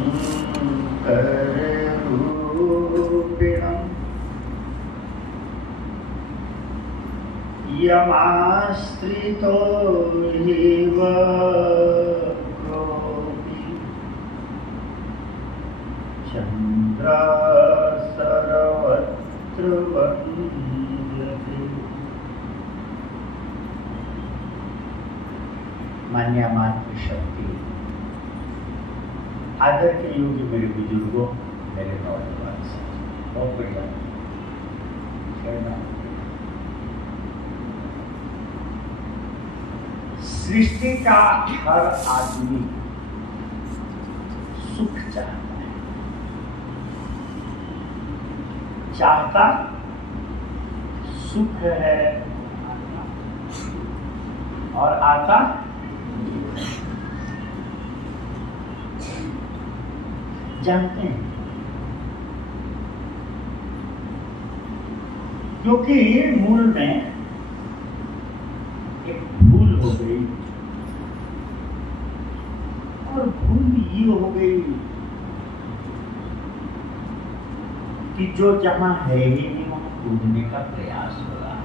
शङ्कररूपिणम् यमाश्रितो हि वक्रोऽपि चन्द्रः सर्वत्र वन्द्यते। मान्य मातृशक्ति, आदर के योग्य मेरे बुजुर्गों, मेरे नौजवान साथियों, बहुत बढ़िया सृष्टि का हर आदमी सुख चाहता है, चाहता सुख है और आता जानते हैं, क्योंकि मूल में एक भूल हो गई, और भूल ये हो गई कि जो जहां है ही नहीं वहां कूदने का प्रयास हो रहा है।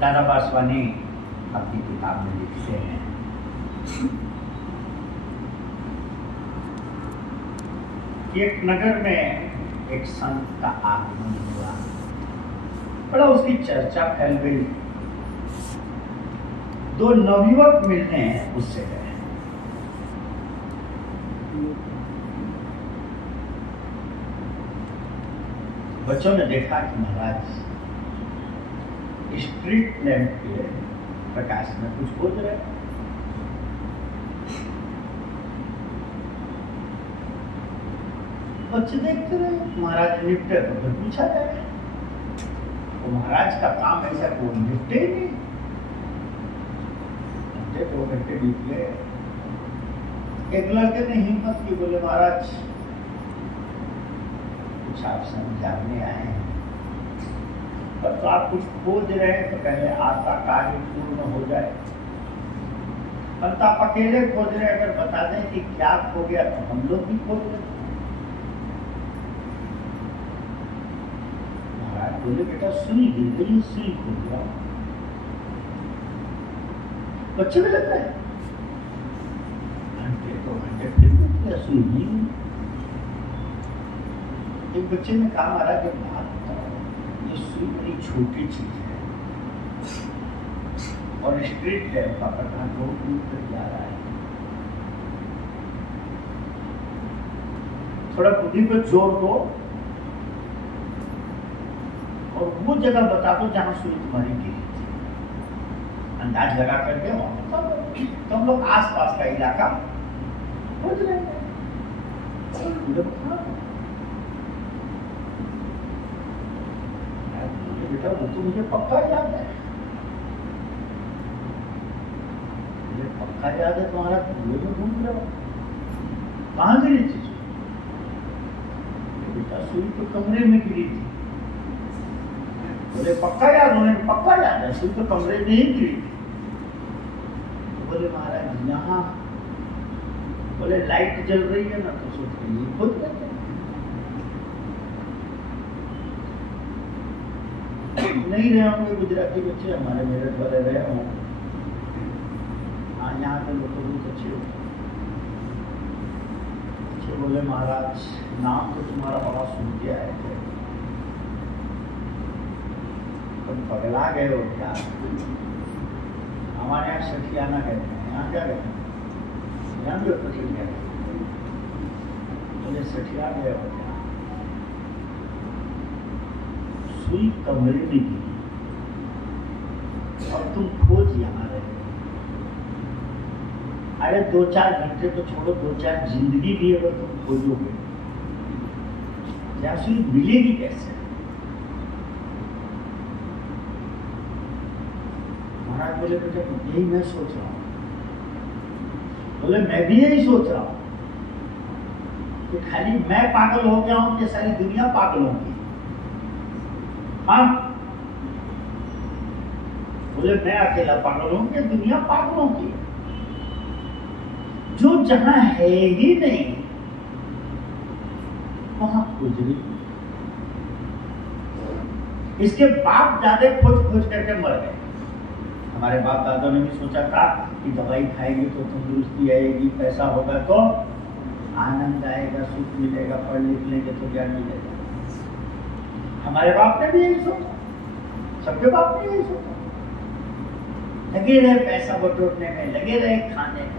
दादा वासवानी अपनी किताब में लिखते हैं कि एक नगर में एक संत का आगमन हुआ, बड़ा उसकी चर्चा फैल गई। दो नवयुवक मिलने उससे गए। बच्चों ने देखा कि महाराज स्ट्रीट लैंप के प्रकाश में कुछ खोज रहे। बच्चे देखते रहे, महाराज निपटे तो फिर पूछा जाए। तो महाराज का काम ऐसा कोई निपटे ही नहीं। 2 घंटे बीत गए। एक लड़के ने हिम्मत की, बोले महाराज कुछ आपसे हम जानने आए हैं, पर तो आप कुछ खोज रहे हैं तो पहले आपका कार्य पूर्ण हो जाए। पर तो आप अकेले खोज रहे हैं, अगर बता दें कि क्या खो गया तो हम लोग भी खोज रहे। महाराज बोले बेटा सुई गिर गई, सुई खो गया। बच्चे में लगता है घंटे 2 घंटे फिर सुई नहीं। एक बच्चे ने कहा महाराज जब बात बताओ, ये सुई बड़ी छोटी चीज है और स्ट्रीट लैंप का प्रकाश बहुत दूर तक जा रहा है, थोड़ा बुद्धि पर जोर दो और वो जगह बता दो जहां सुई तुम्हारी गिरी थी। अंदाज लगा करके तो हम लोग आसपास का इलाका खोज रहे हैं। बेटा वो तो मुझे पक्का याद है, मुझे पक्का याद है तुम्हारा कुएं में घूम रहे हो। कहाँ गिरी थी? बेटा सुई तो कमरे में गिरी थी। बोले पक्का याद? उन्हें पक्का याद है, सुई तो कमरे में ही गिरी थी। तो बोले महाराज यहाँ, बोले लाइट जल रही है ना, तो सोच रही खुद रहते नहीं रहे होंगे गुजराती बच्चे, हमारे मेरठ वाले रहे होंगे। हाँ, यहाँ के लोग बहुत अच्छे होते। बोले महाराज नाम तो तुम्हारा बड़ा सुन के आए थे, तुम पगला गए हो क्या? हमारे यहाँ सठियाना कहते हैं, यहाँ क्या कहते हैं? यहाँ भी सठिया, बोले सठिया गए हो क्या? सुई कमरे में गिरी और तुम खोज यहाँ रहे। अरे 2-4 घंटे तो छोड़ो, 2-4 जिंदगी भी अगर तुम खोजोगे, सुई मिलेगी कैसे? महाराज बोले बेटा यही मैं सोच रहा हूँ। बोले मैं भी यही सोच रहा हूँ कि खाली मैं पागल हो गया हूँ कि सारी दुनिया पागल होगी। हाँ बोले मैं अकेला पागल हूं कि दुनिया पागलों की है। जो जहां है ही नहीं वहां खोज रही। इसके बाप दादे खोज खोज करके मर गए। हमारे बाप दादों ने भी सोचा था कि दवाई खाएंगे तो तंदुरुस्ती आएगी, पैसा होगा तो आनंद आएगा, सुख मिलेगा, पढ़ लिख लेंगे तो ज्ञान मिलेगा। हमारे बाप ने भी यही सोचा, सबके बाप ने यही सोचा। लगे रहे पैसा बटोरने में, लगे रहे खाने में,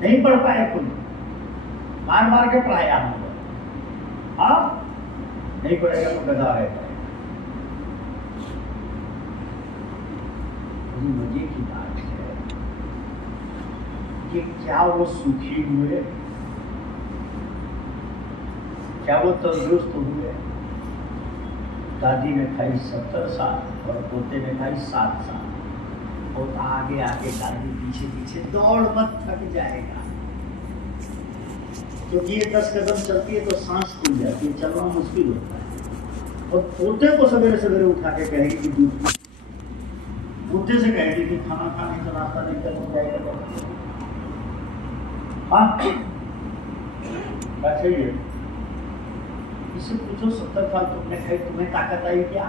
नहीं पढ़ पाए खुद, मार मार के पढ़ाया हमको। हाँ, नहीं पढ़ेगा तो गधा रहेगा। मजे की बात है कि क्या वो सुखी हुए, क्या वो तंदुरुस्त हुए। दादी ने खाई 70 साल और पोते ने खाई 7 साल। पोता आगे आगे, दादी पीछे पीछे, दौड़ मत, थक जाएगा। क्योंकि ये 10 कदम चलती है तो सांस खुल जाती है, चलना मुश्किल होता है। और पोते को सवेरे सवेरे उठा के कहेगी कि दूध, पोते से कहेगी कि खाना खाने का नाश्ता नहीं कर जाएगा। हाँ, अच्छा ये इससे पूछो 70 साल तुमने खाई, तुम्हें ताकत आई क्या?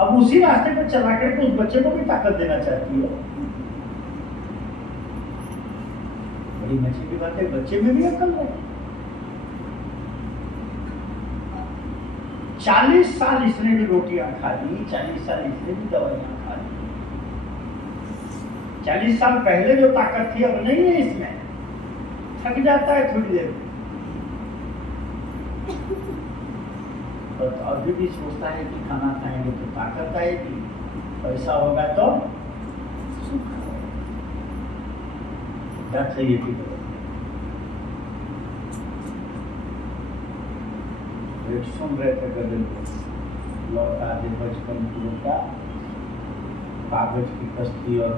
अब उसी रास्ते पर चला करके उस बच्चे को भी ताकत देना चाहती है। बड़ी मजे की बात है, बच्चे में भी अकल है। 40 साल इसने भी रोटियां खा ली, 40 साल इसने भी दवाइयां खा ली। 40 साल पहले जो ताकत थी अब नहीं है इसमें, थक जाता है थोड़ी देर में। तो अभी भी सोचता है कि खाना खाएंगे तो ताकत आएगी, पैसा होगा तो सुख होगा। बात सही है। सुन रहे थे गजल को, लौटा दे बचपन की लौटा, कागज की कश्ती और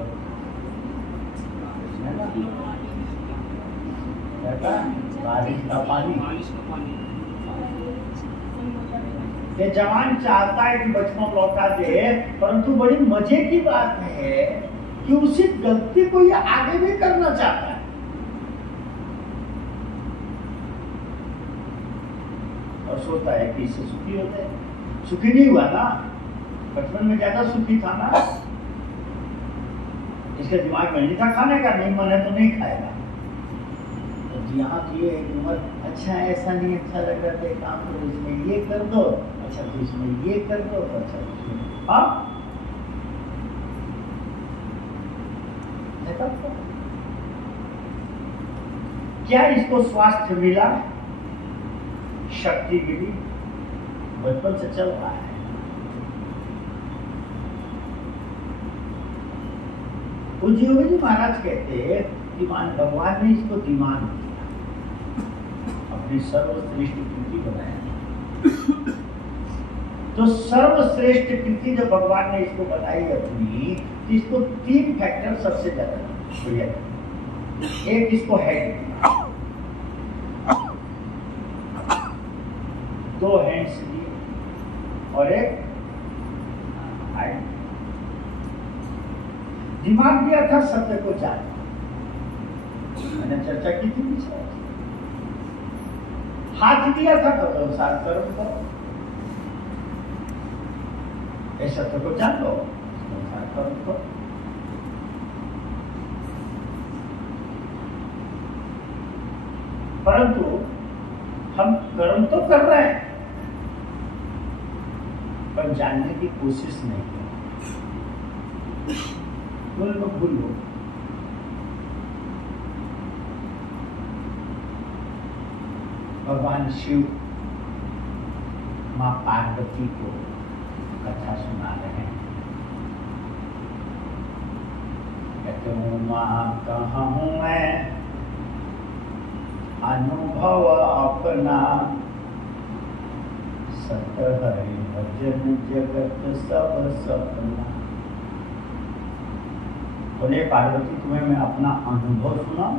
बारिश का पानी। ये जवान चाहता है कि बचपन लौटा दे, परंतु बड़ी मजे की बात है कि उसी गलती को ये आगे भी करना चाहता है। और सोचता है कि इससे सुखी होते हैं। सुखी नहीं हुआ ना, बचपन में ज्यादा सुखी था ना। इसके दिमाग में नहीं था खाने का, नहीं मन है तो नहीं खाएगा। तो यहाँ तो ये उम्र, अच्छा ऐसा नहीं अच्छा लग रहा था, काम करो इसमें ये कर दो, अच्छा तो इसमें ये कर दो, अच्छा इसमें। हाँ, क्या इसको स्वास्थ्य मिला, शक्ति मिली? बचपन से चल रहा है। पूज्य योगी जी महाराज कहते हैं कि भगवान ने इसको दिमाग दिया, अपनी सर्वश्रेष्ठ कृति बनाया। तो सर्वश्रेष्ठ कृति जब भगवान ने इसको बनाई अपनी, तो इसको 3 फैक्टर सबसे ज्यादा बढ़िया। एक इसको हेड, 2 हैंड्स दिए और एक हाथ। दिमाग दिया था सत्य को जानना, मैंने चर्चा की थी पीछे। हाथ दिया था तदनुसार कर्म करो, ऐसा सत्य को जान लो, अनुसार कर्म करो। परंतु हम कर्म तो कर रहे हैं, पर जानने की कोशिश नहीं कर रहे। भूलो भगवान शिव मां पार्वती को कथा सुना रहे हैं। कहते हूँ मां कहाँ हूँ मैं, अनुभव अपना, सत हरि भजन जगत सब सपना। बोले पार्वती तुम्हें मैं अपना अनुभव सुनाऊं?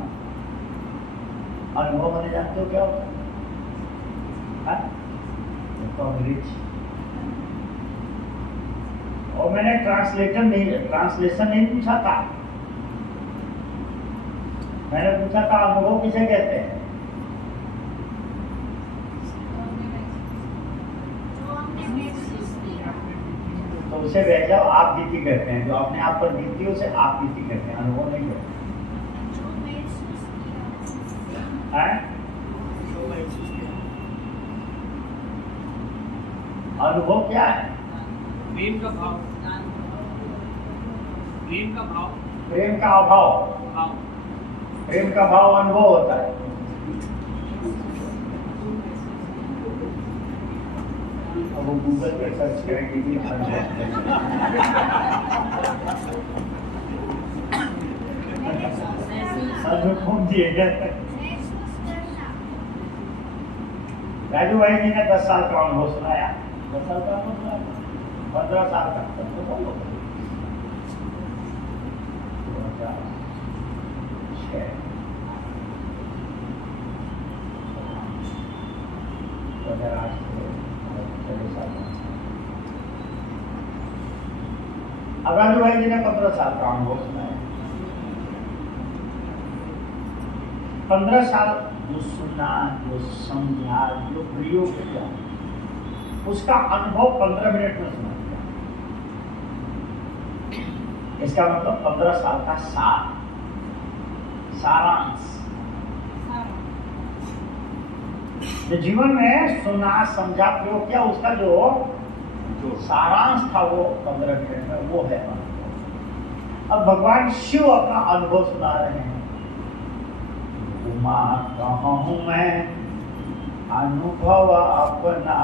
अनुभव मैंने जानते हो क्या होता है? तो अंग्रेजी। और मैंने ट्रांसलेशन नहीं पूछा था, मैंने पूछा था अनुभव किसे कहते हैं? तो उसे बह जाओ, आप बीती कहते हैं। जो अपने आप पर बीती है उसे आप बीती कहते हैं, अनुभव नहीं कहते हैं। अनुभव क्या है? प्रेम का भाव, प्रेम का भाव, प्रेम का अभाव। प्रेम का भाव अनुभव होता है। अब वो गूगल पे सर्च करेंगे कि राजू भाई जी ने 10 साल का अनुभव सुनाया। 10 साल का अनुभव सुनाया, 15 साल का तो बोलो। 2008 अब राजू भाई जी ने 15 साल का अनुभव सुनाया। 15 साल जो सुना, जो समझा, जो प्रयोग किया, उसका अनुभव 15 मिनट में सुना दिया। इसका मतलब 15 साल का सारांश जो जीवन में सुना, समझा, प्रयोग किया, उसका जो सारांश था वो 15 मिनट में, वो है अनुभव। अब भगवान शिव अपना अनुभव सुना रहे हैं। उमा कहूँ मैं अनुभव अपना,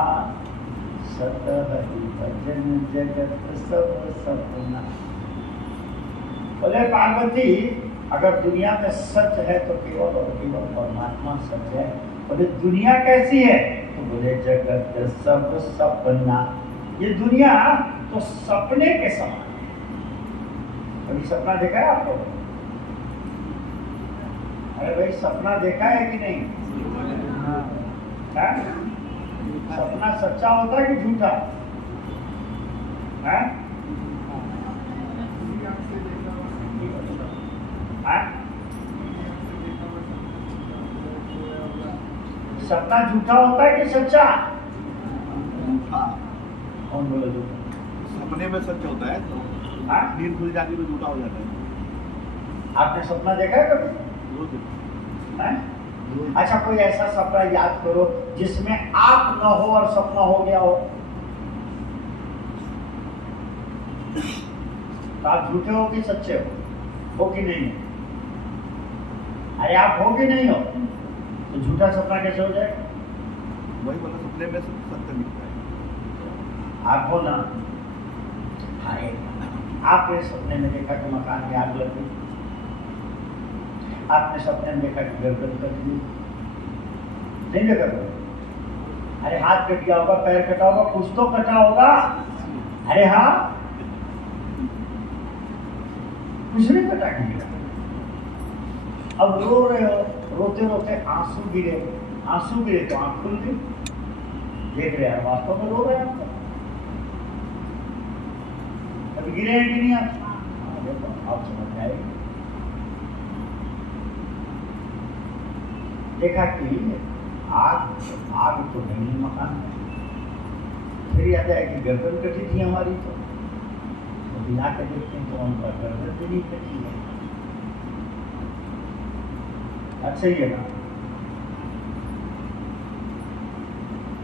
सतहरि भजन जगत सब सपना। बोले पार्वती, अगर दुनिया में सच है तो केवल और केवल परमात्मा सच है। बोले दुनिया कैसी है? तो बोले जगत सब सपना। ये दुनिया तो सपने के समान है। कभी सपना देखा है आपको? अरे भाई, सपना देखा है कि नहीं? है? सपना सच्चा होता है कि झूठा? है? सपना झूठा होता है कि सच्चा? कौन बोले झूठा? सपने में सच होता है, तो नींद खुल जाती तो झूठा हो जाता है। आपने सपना देखा है कभी? अच्छा, कोई ऐसा सपना याद करो जिसमें आप न हो और सपना हो गया हो। तो आप झूठे हो कि सच्चे हो कि नहीं? अरे आप हो कि नहीं हो? तो झूठा सपना कैसे हो जाएगा? वही बोला, सपने में सत्य दिखता है। आप हो ना? अरे आपने सपने में देखा कि मकान में आग लग गई, आपने सपने में देखा कि गर्दन कट गई, नहीं देखा? अरे हाथ कट गया होगा, पैर कटा होगा, कुछ तो कटा होगा। अरे हाँ, कुछ नहीं कटा गिरा। अब रो रहे हो, रोते रोते आंसू गिरे तो आंख खुल गई, देख रहे हैं वास्तव में रो रहे हैं। अब गिरे हैं कि नहीं? आप समझ में आएगी। देखा कि आग तो नहीं मकान में, फिर याद आया कि गर्दन कटी थी हमारी, तो बिना के देखते हैं तो उनका गर्दन भी नहीं कटी है। अच्छा ही है ना?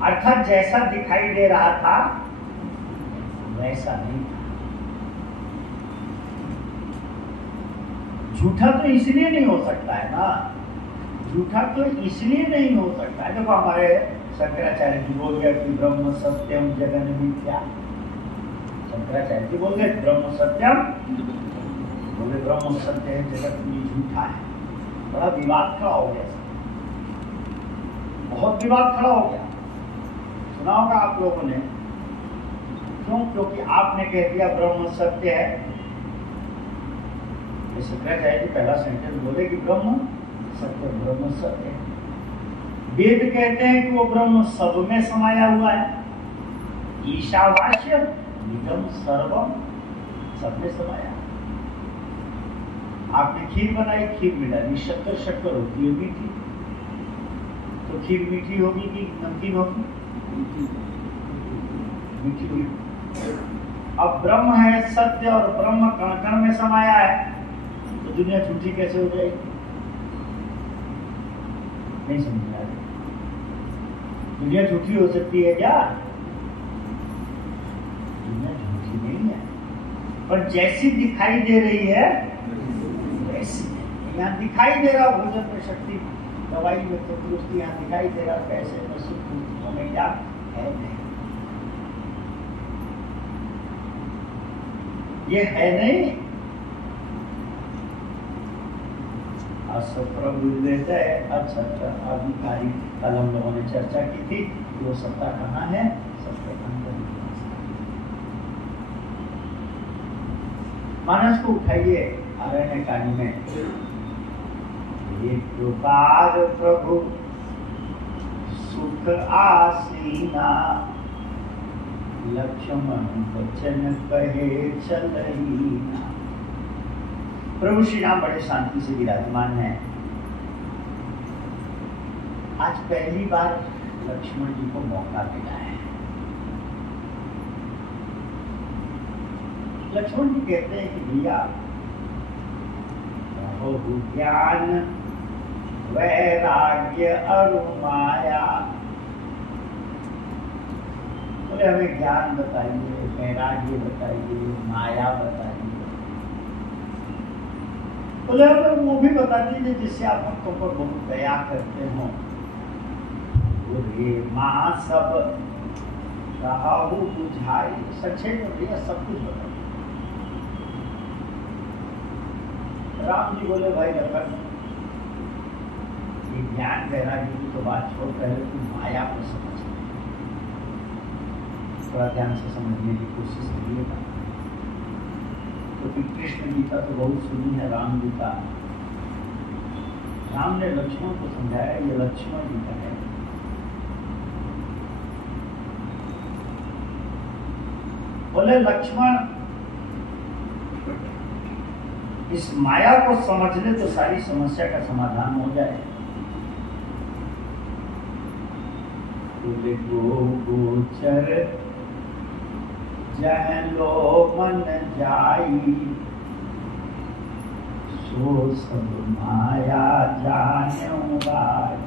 अर्थात जैसा दिखाई दे रहा था वैसा नहीं था। झूठा तो इसलिए नहीं हो सकता है ना, झूठा तो इसलिए नहीं हो सकता है। देखो हमारे शंकराचार्य जी बोल गए कि ब्रह्म सत्यम जगन मिथ्या। शंकराचार्य जी बोल गए ब्रह्म सत्यम, बोले ब्रह्म सत्य है, जगत में झूठा है। बड़ा विवाद खड़ा हो गया, बहुत विवाद खड़ा हो गया। सुना होगा आप लोगों ने। क्यों? क्योंकि आपने कह दिया ब्रह्म सत्य है। शंकराचार्य जी पहला सेंटेंस बोले कि ब्रह्म सत्य है। वेद कहते हैं कि वो ब्रह्म सब में समाया हुआ है। ईशावास्य निगम सर्वम, सब में समाया। आपने खीर बनाई, खीर मिला, शक्कर शक्कर होती है मीठी, तो खीर मीठी होगी कि नमकीन होगी? मीठी होगी। अब ब्रह्म है सत्य और ब्रह्म कण कण में समाया है, तो दुनिया झूठी कैसे हो जाएगी? नहीं समझ आ रही। दुनिया झूठी हो सकती है क्या? दुनिया झूठी नहीं है, पर जैसी दिखाई दे रही है वैसी। यहाँ दिखाई दे रहा भोजन में शक्ति, दवाई में तंदुरुस्ती, यहाँ दिखाई दे रहा कैसे में सुख हमें क्या है नहीं, ये है नहीं। प्रभु देता है। अच्छा अधिकारी कल हम लोगों ने चर्चा की थी कि वो सत्ता कहाँ है? सबके अंदर। मानस को उठाइए अरण्य कांड में, एक बार प्रभु सुख आसीना, लक्ष्मण बचन कहे चलहीना। प्रभु श्री राम बड़े शांति से विराजमान है। आज पहली बार लक्ष्मण जी को मौका मिला है। लक्ष्मण जी कहते हैं कि भैया बहु ज्ञान वैराग्य अरुमाया, बोले हमें ज्ञान बताइए, वैराग्य बताइए, माया बताइए। बोले हमें वो भी बता दीजिए जिससे आप हमको पर बहुत दया करते हो। बोले माँ सब राहु बुझाई, संक्षेप में भैया सब कुछ बताइए। राम जी बोले भाई लखन, ये ज्ञान वैराग्य की तो बात छोड़, पहले तू माया को समझ, थोड़ा ध्यान से समझने की कोशिश करिएगा। क्योंकि कृष्ण गीता तो बहुत सुनी है, राम गीता। राम ने लक्ष्मण को समझाया, ये लक्ष्मण गीता है। बोले लक्ष्मण, इस माया को समझ ले तो सारी समस्या का समाधान हो जाए। बोले गोचर जह लो मन जाई, सो सब माया जान्यो बाई।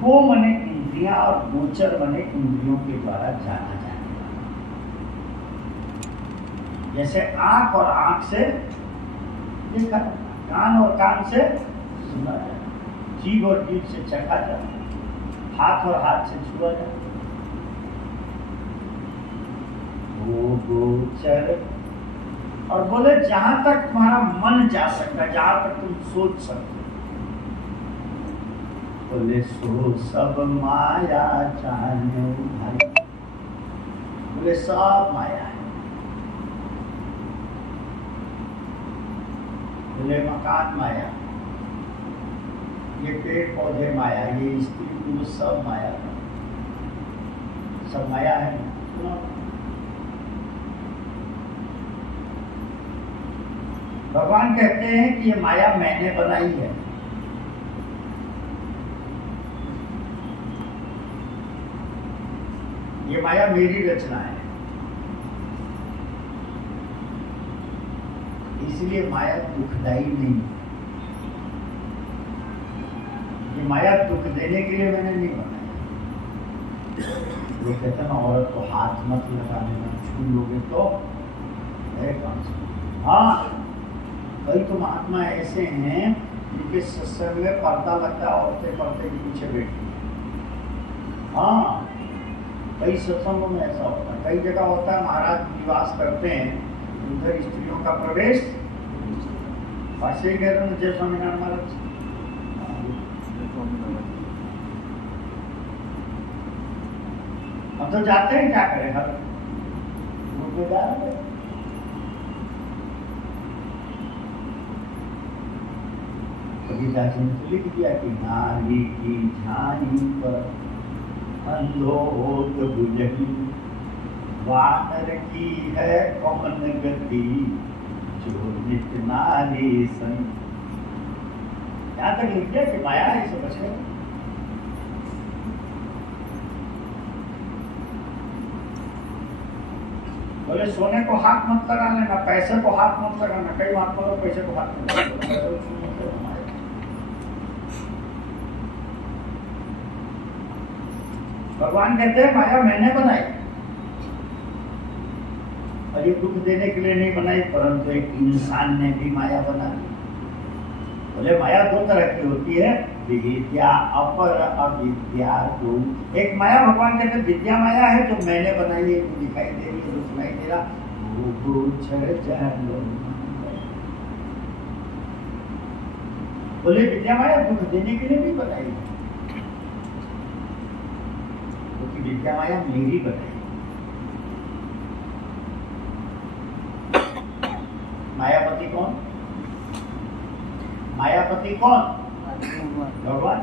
गो मने इंद्रियां और गोचर मने इंद्रियों के द्वारा जाना जाने वाला। जैसे आंख और आंख से देखा, कान और कान से सुना जाए, जीभ और जीभ से चखा जाए, हाथ और हाथ से छुआ जाए। वो गोचर, और बोले जहां तक तुम्हारा मन जा सकता है, जहां तक तुम सोच सकते, बोले सो सब माया जाने भाई। बोले सब माया है। बोले मकान माया, ये पेड़ पौधे माया, ये स्त्री पुरुष सब माया, सब माया है। भगवान कहते हैं कि ये माया मैंने बनाई है। ये माया मेरी रचना है, इसलिए माया दुखदाई नहीं। ये माया दुख देने के लिए मैंने नहीं बनाई। वो कहते हैं ना, औरत को हाथ मत लगा देना, छू लोगे तो है कौन सा। हाँ, कई तो महात्मा ऐसे हैं जिनके सत्संग में पर्दा लगता है, औरतें पर्दे के पीछे बैठी हैं। हाँ, कई सत्संगों में ऐसा होता है, कई जगह होता है महाराज निवास करते हैं, उधर स्त्रियों का प्रवेश ऐसे ही कह रहे हैं। जय स्वामीनारायण महाराज, हम तो जाते हैं, क्या करें, हर ग्रुप में जा रहे हैं। कविता जी ने लिख दिया कि नारी की झानी पर अंधोत बुझही वानर की है कौन गति जो नित नारी संग। यहाँ तक लिख दिया कि माया है, इसे बचे। बोले सोने को हाथ मत लगाना, ना पैसे को हाथ मत लगाना। कई महात्मा लोग पैसे को हाथ मत लगाना। भगवान कहते हैं माया मैंने बनाई, और ये दुख देने के लिए नहीं बनाई, परंतु एक इंसान ने भी माया बना दी। बोले माया दो तरह की होती है, विद्या अपर अविद्या दो। एक माया भगवान कहते हैं विद्या माया है जो मैंने बनाई है, जो दिखाई दे रही है, जो सुनाई दे रहा। बोले विद्या माया दुख देने के लिए भी बनाई है, क्योंकि विद्या माया मेरी बनाई। मायापति कौन? मायापति कौन? भगवान।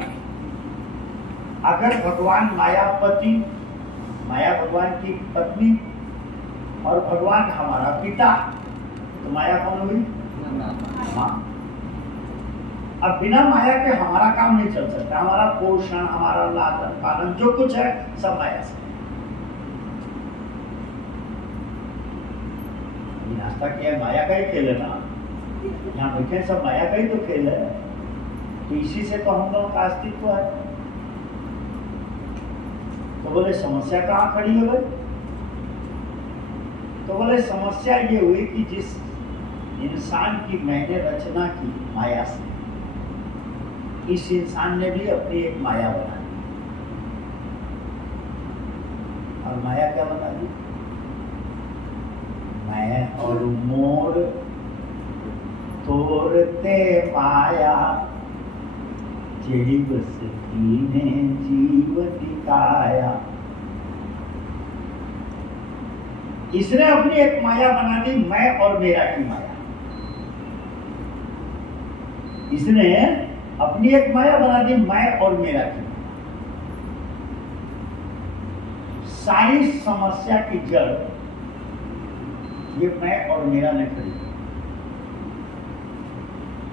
अगर भगवान मायापति, माया भगवान की पत्नी और भगवान हमारा पिता, तो माया कौन हुई? माँ। अब बिना माया के हमारा काम नहीं चल सकता। हमारा पोषण, हमारा लालन पालन जो कुछ है सब माया से। नाश्ता किया माया का ही खेल है ना, यहाँ बैठे सब माया का ही तो खेल है। तो इसी से तो हम लोगों का अस्तित्व है। तो बोले समस्या कहाँ खड़ी हो गई? तो बोले समस्या ये हुई कि जिस इंसान की मैंने रचना की माया से, इस इंसान ने भी अपनी एक माया बना दी। और माया क्या बना दी? मैं और मोर तोड़ते माया, जीव ने जीव दिखाया। इसने अपनी एक माया बना दी, मैं और मेरा की माया। इसने अपनी एक माया बना दी, मैं और मेरा की। सारी समस्या की जड़ ये मैं और मेरा ने खरीदा।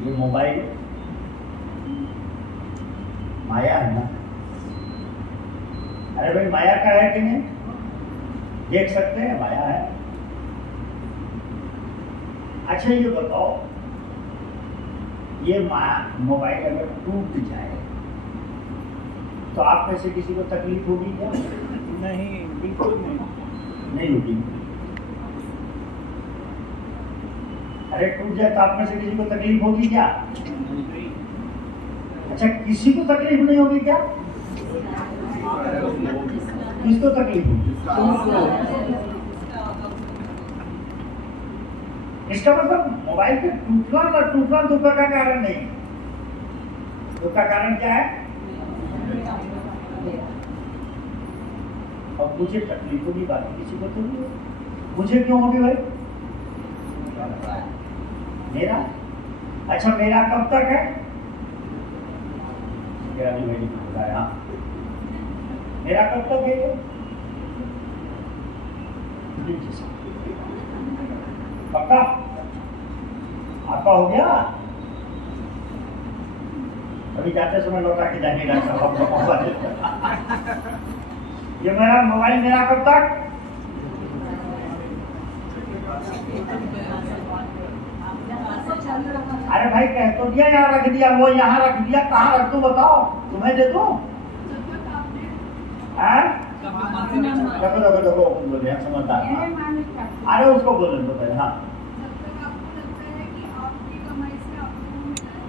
ये मोबाइल माया है ना? अरे भाई माया का है कि नहीं? देख सकते हैं माया है। अच्छा ये बताओ, ये मोबाइल अगर टूट जाए तो आप में से किसी को तकलीफ होगी क्या? नहीं, बिल्कुल नहीं होगी। अरे टूट जाए तो आप में से किसी को तकलीफ होगी क्या? अच्छा किसी को तकलीफ नहीं होगी क्या? किसको तकलीफ होगी? इसका मतलब मोबाइल के टूटना ना टूटना दुख का कारण नहीं। दुख का कारण क्या है? अब मुझे तकलीफ होगी, बाकी किसी को तो नहीं होगी। मुझे क्यों होगी भाई? मेरा। अच्छा मेरा कब तक है? मेरा कब तक है? पक्का? आपका हो गया? अभी जाते समय लौटा के जाने का। ये मेरा मोबाइल मेरा कब तक? अरे भाई कह तो दिया, यहाँ रख दिया, वो यहाँ रख दिया, कहाँ रख दूं बताओ? तुम्हें दे दूं? देखो बोले समझदार। अरे उसको बोलने दो पहले। हाँ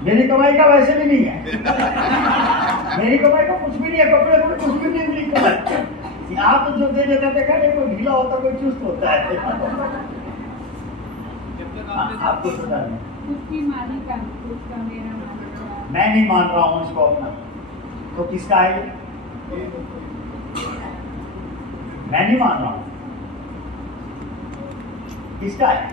मेरी कमाई का वैसे भी नहीं है। मेरी कमाई का कुछ भी नहीं है, कपड़े को कुछ भी नहीं मिली कमाई। यहाँ तो जो दे देता देखा नहीं, कोई ढीला होता कोई चुस्त होता है। आपको पता नहीं, मैं नहीं मान रहा हूँ इसको अपना, तो किसका है? मैं नहीं मान रहा हूँ, किसका है?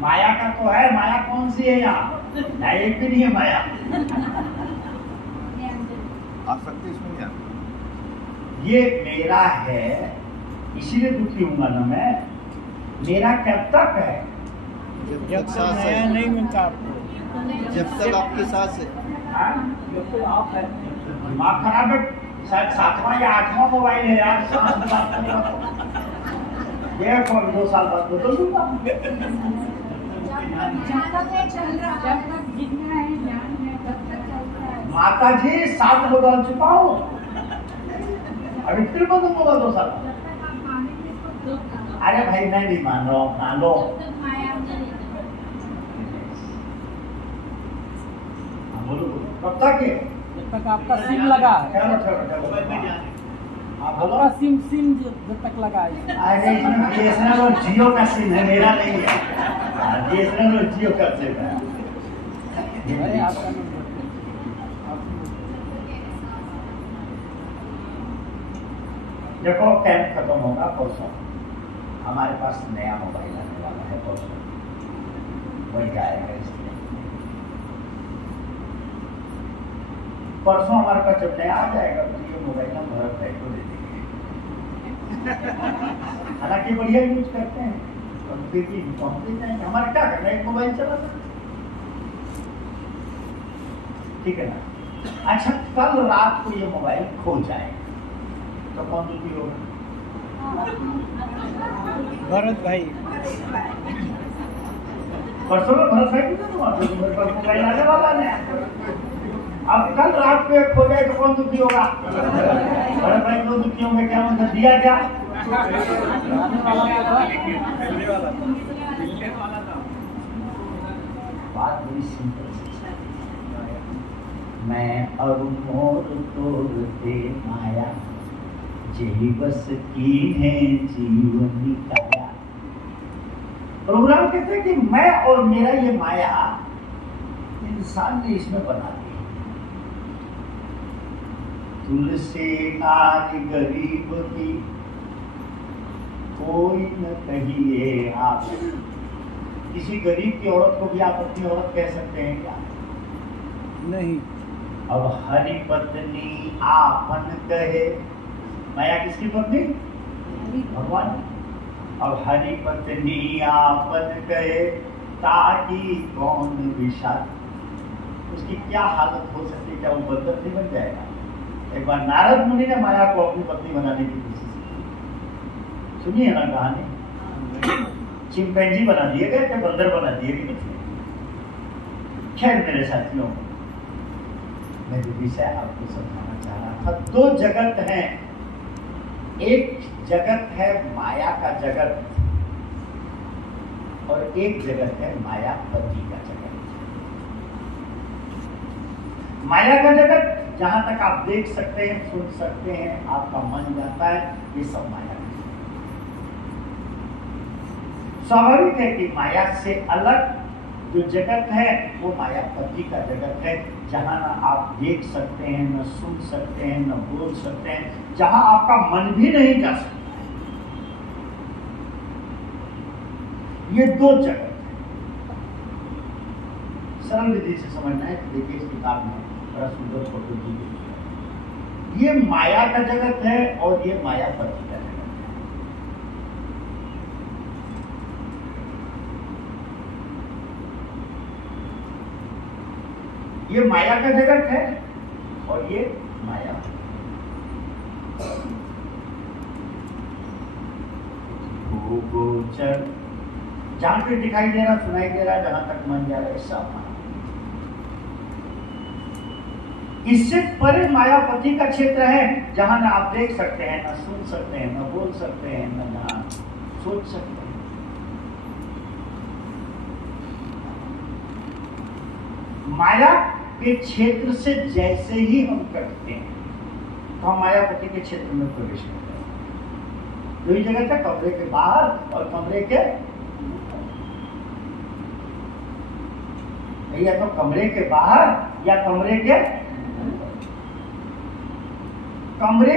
माया का तो है। माया कौन सी है यहाँ? एक भी नहीं है माया। आ सकते इसमें नहीं आते। ये मेरा है इसीलिए दुखी हूंगा ना मैं। मेरा कब तक है? जब तक नया नहीं मिलता आपको, जब तक आपके साथ है। जब तक आप है। दिमाग खराब है, शायद 7वां या 8वां मोबाइल है यार। ये कौन 2 साल बाद बदल दूंगा। माता जी 7 बदल चुका हूँ, अभी फिर बदलूंगा 2 साल। अरे भाई मैं नहीं मान रहा हूँ, मान लो। बोलो कब तक है? जब तक आपका सिम लगा है। आपका सिम जब तक लगा है। अरे बीएसएनएल और जियो का सिम है, मेरा नहीं है। बीएसएनएल और जियो का सिम है। अरे आपका नंबर देखो कैंप खत्म होगा परसों, हमारे पास नया मोबाइल आने वाला है परसों, वही आएगा। इसलिए परसों हमारे पास जब नया आ जाएगा तो ये मोबाइल हम भरत भाई को दे देंगे। हालांकि बढ़िया यूज करते हैं, तो फिर भी पहुंच जाएंगे। हमारे क्या करना है, एक मोबाइल चलाना, ठीक है ना। अच्छा कल रात को ये मोबाइल खो जाए तो कौन दुखी होगा? भरत भाई। परसों में भरत भाई को मेरे पास मोबाइल आने वाला है। अब कल रात को खो जाए तो कौन दुखी होगा? भरत भाई तो दुखी होंगे। क्या मतलब दिया क्या? बात बड़ी सिंपल है। मैं और मोर तोड़ते माया, यही बस की है जीवन काया। प्रोग्राम कहते हैं कि मैं और मेरा ये माया इंसान ने इसमें बना दी। तुलसी नारी गरीब की कोई न कहिए आप। किसी गरीब की औरत को भी आप अपनी औरत कह सकते हैं क्या? नहीं। अब हरि पत्नी आपन कहे, माया किसकी पत्नी? भगवान। अब हरि पत्नी आपन कहे ताकि कौन विषाद। उसकी क्या हालत हो सकती है? क्या वो बंदर नहीं बन जाएगा? एक बार नारद मुनि ने माया को अपनी पत्नी बनाने की कोशिश की, सुनिए ना कहानी। चिंपैंजी बना दिए गए थे, बंदर बना दिए गए थे। खैर मेरे साथियों, मैं जो विषय आपको समझाना चाह रहा था, 2 जगत हैं। एक जगत है माया का जगत और एक जगत है मायापति का जगत। माया का जगत जहां तक आप देख सकते हैं, सुन सकते हैं, आपका मन जाता है, ये सब माया है। स्वाभाविक है कि माया से अलग जो जगत है वो मायापति का जगत है, जहां ना आप देख सकते हैं, न सुन सकते हैं, न बोल सकते हैं, जहां आपका मन भी नहीं जा सकता है। ये 2 जगत है। सरल विधि से समझना है, देखिए इस किताब में बड़ा सुंदर फोटो दी गई है। ये माया का जगत है और ये मायापति का जगत है। ये माया का जगत है और ये माया। गोचर जहां पे दिखाई दे रहा, सुनाई दे रहा, जहां तक मन जा रहा है, सब माया। इससे परे मायापति का क्षेत्र है, जहां ना आप देख सकते हैं, ना सुन सकते हैं, ना बोल सकते हैं, ना जहां सोच सकते हैं। माया के क्षेत्र से जैसे ही हम कटते हैं तो हम मायापति के क्षेत्र में प्रवेश करते हैं। 2 ही जगह है, कमरे के बाहर और कमरे के, या तो कमरे के बाहर या कमरे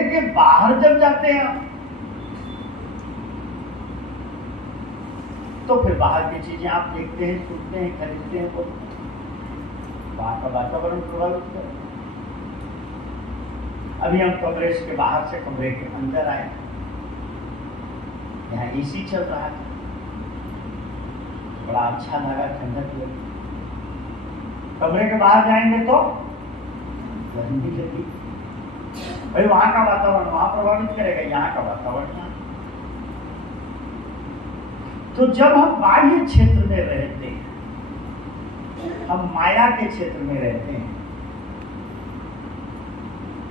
के बाहर जब जाते हैं तो फिर बाहर की चीजें आप देखते हैं, सुनते हैं, खरीदते हैं, बोलते हैं। बाहर का वातावरण प्रभावित कर। अभी हम कमरे के बाहर से कमरे के अंदर आए, यहाँ एसी चल रहा था, बड़ा अच्छा लगा, ठंडक लगी। कमरे के बाहर जाएंगे तो गर्मी लगी। भाई वहां का वातावरण वहां प्रभावित करेगा, यहाँ का वातावरण। तो जब हम बाह्य क्षेत्र में रहते हैं, हम माया के क्षेत्र में रहते हैं,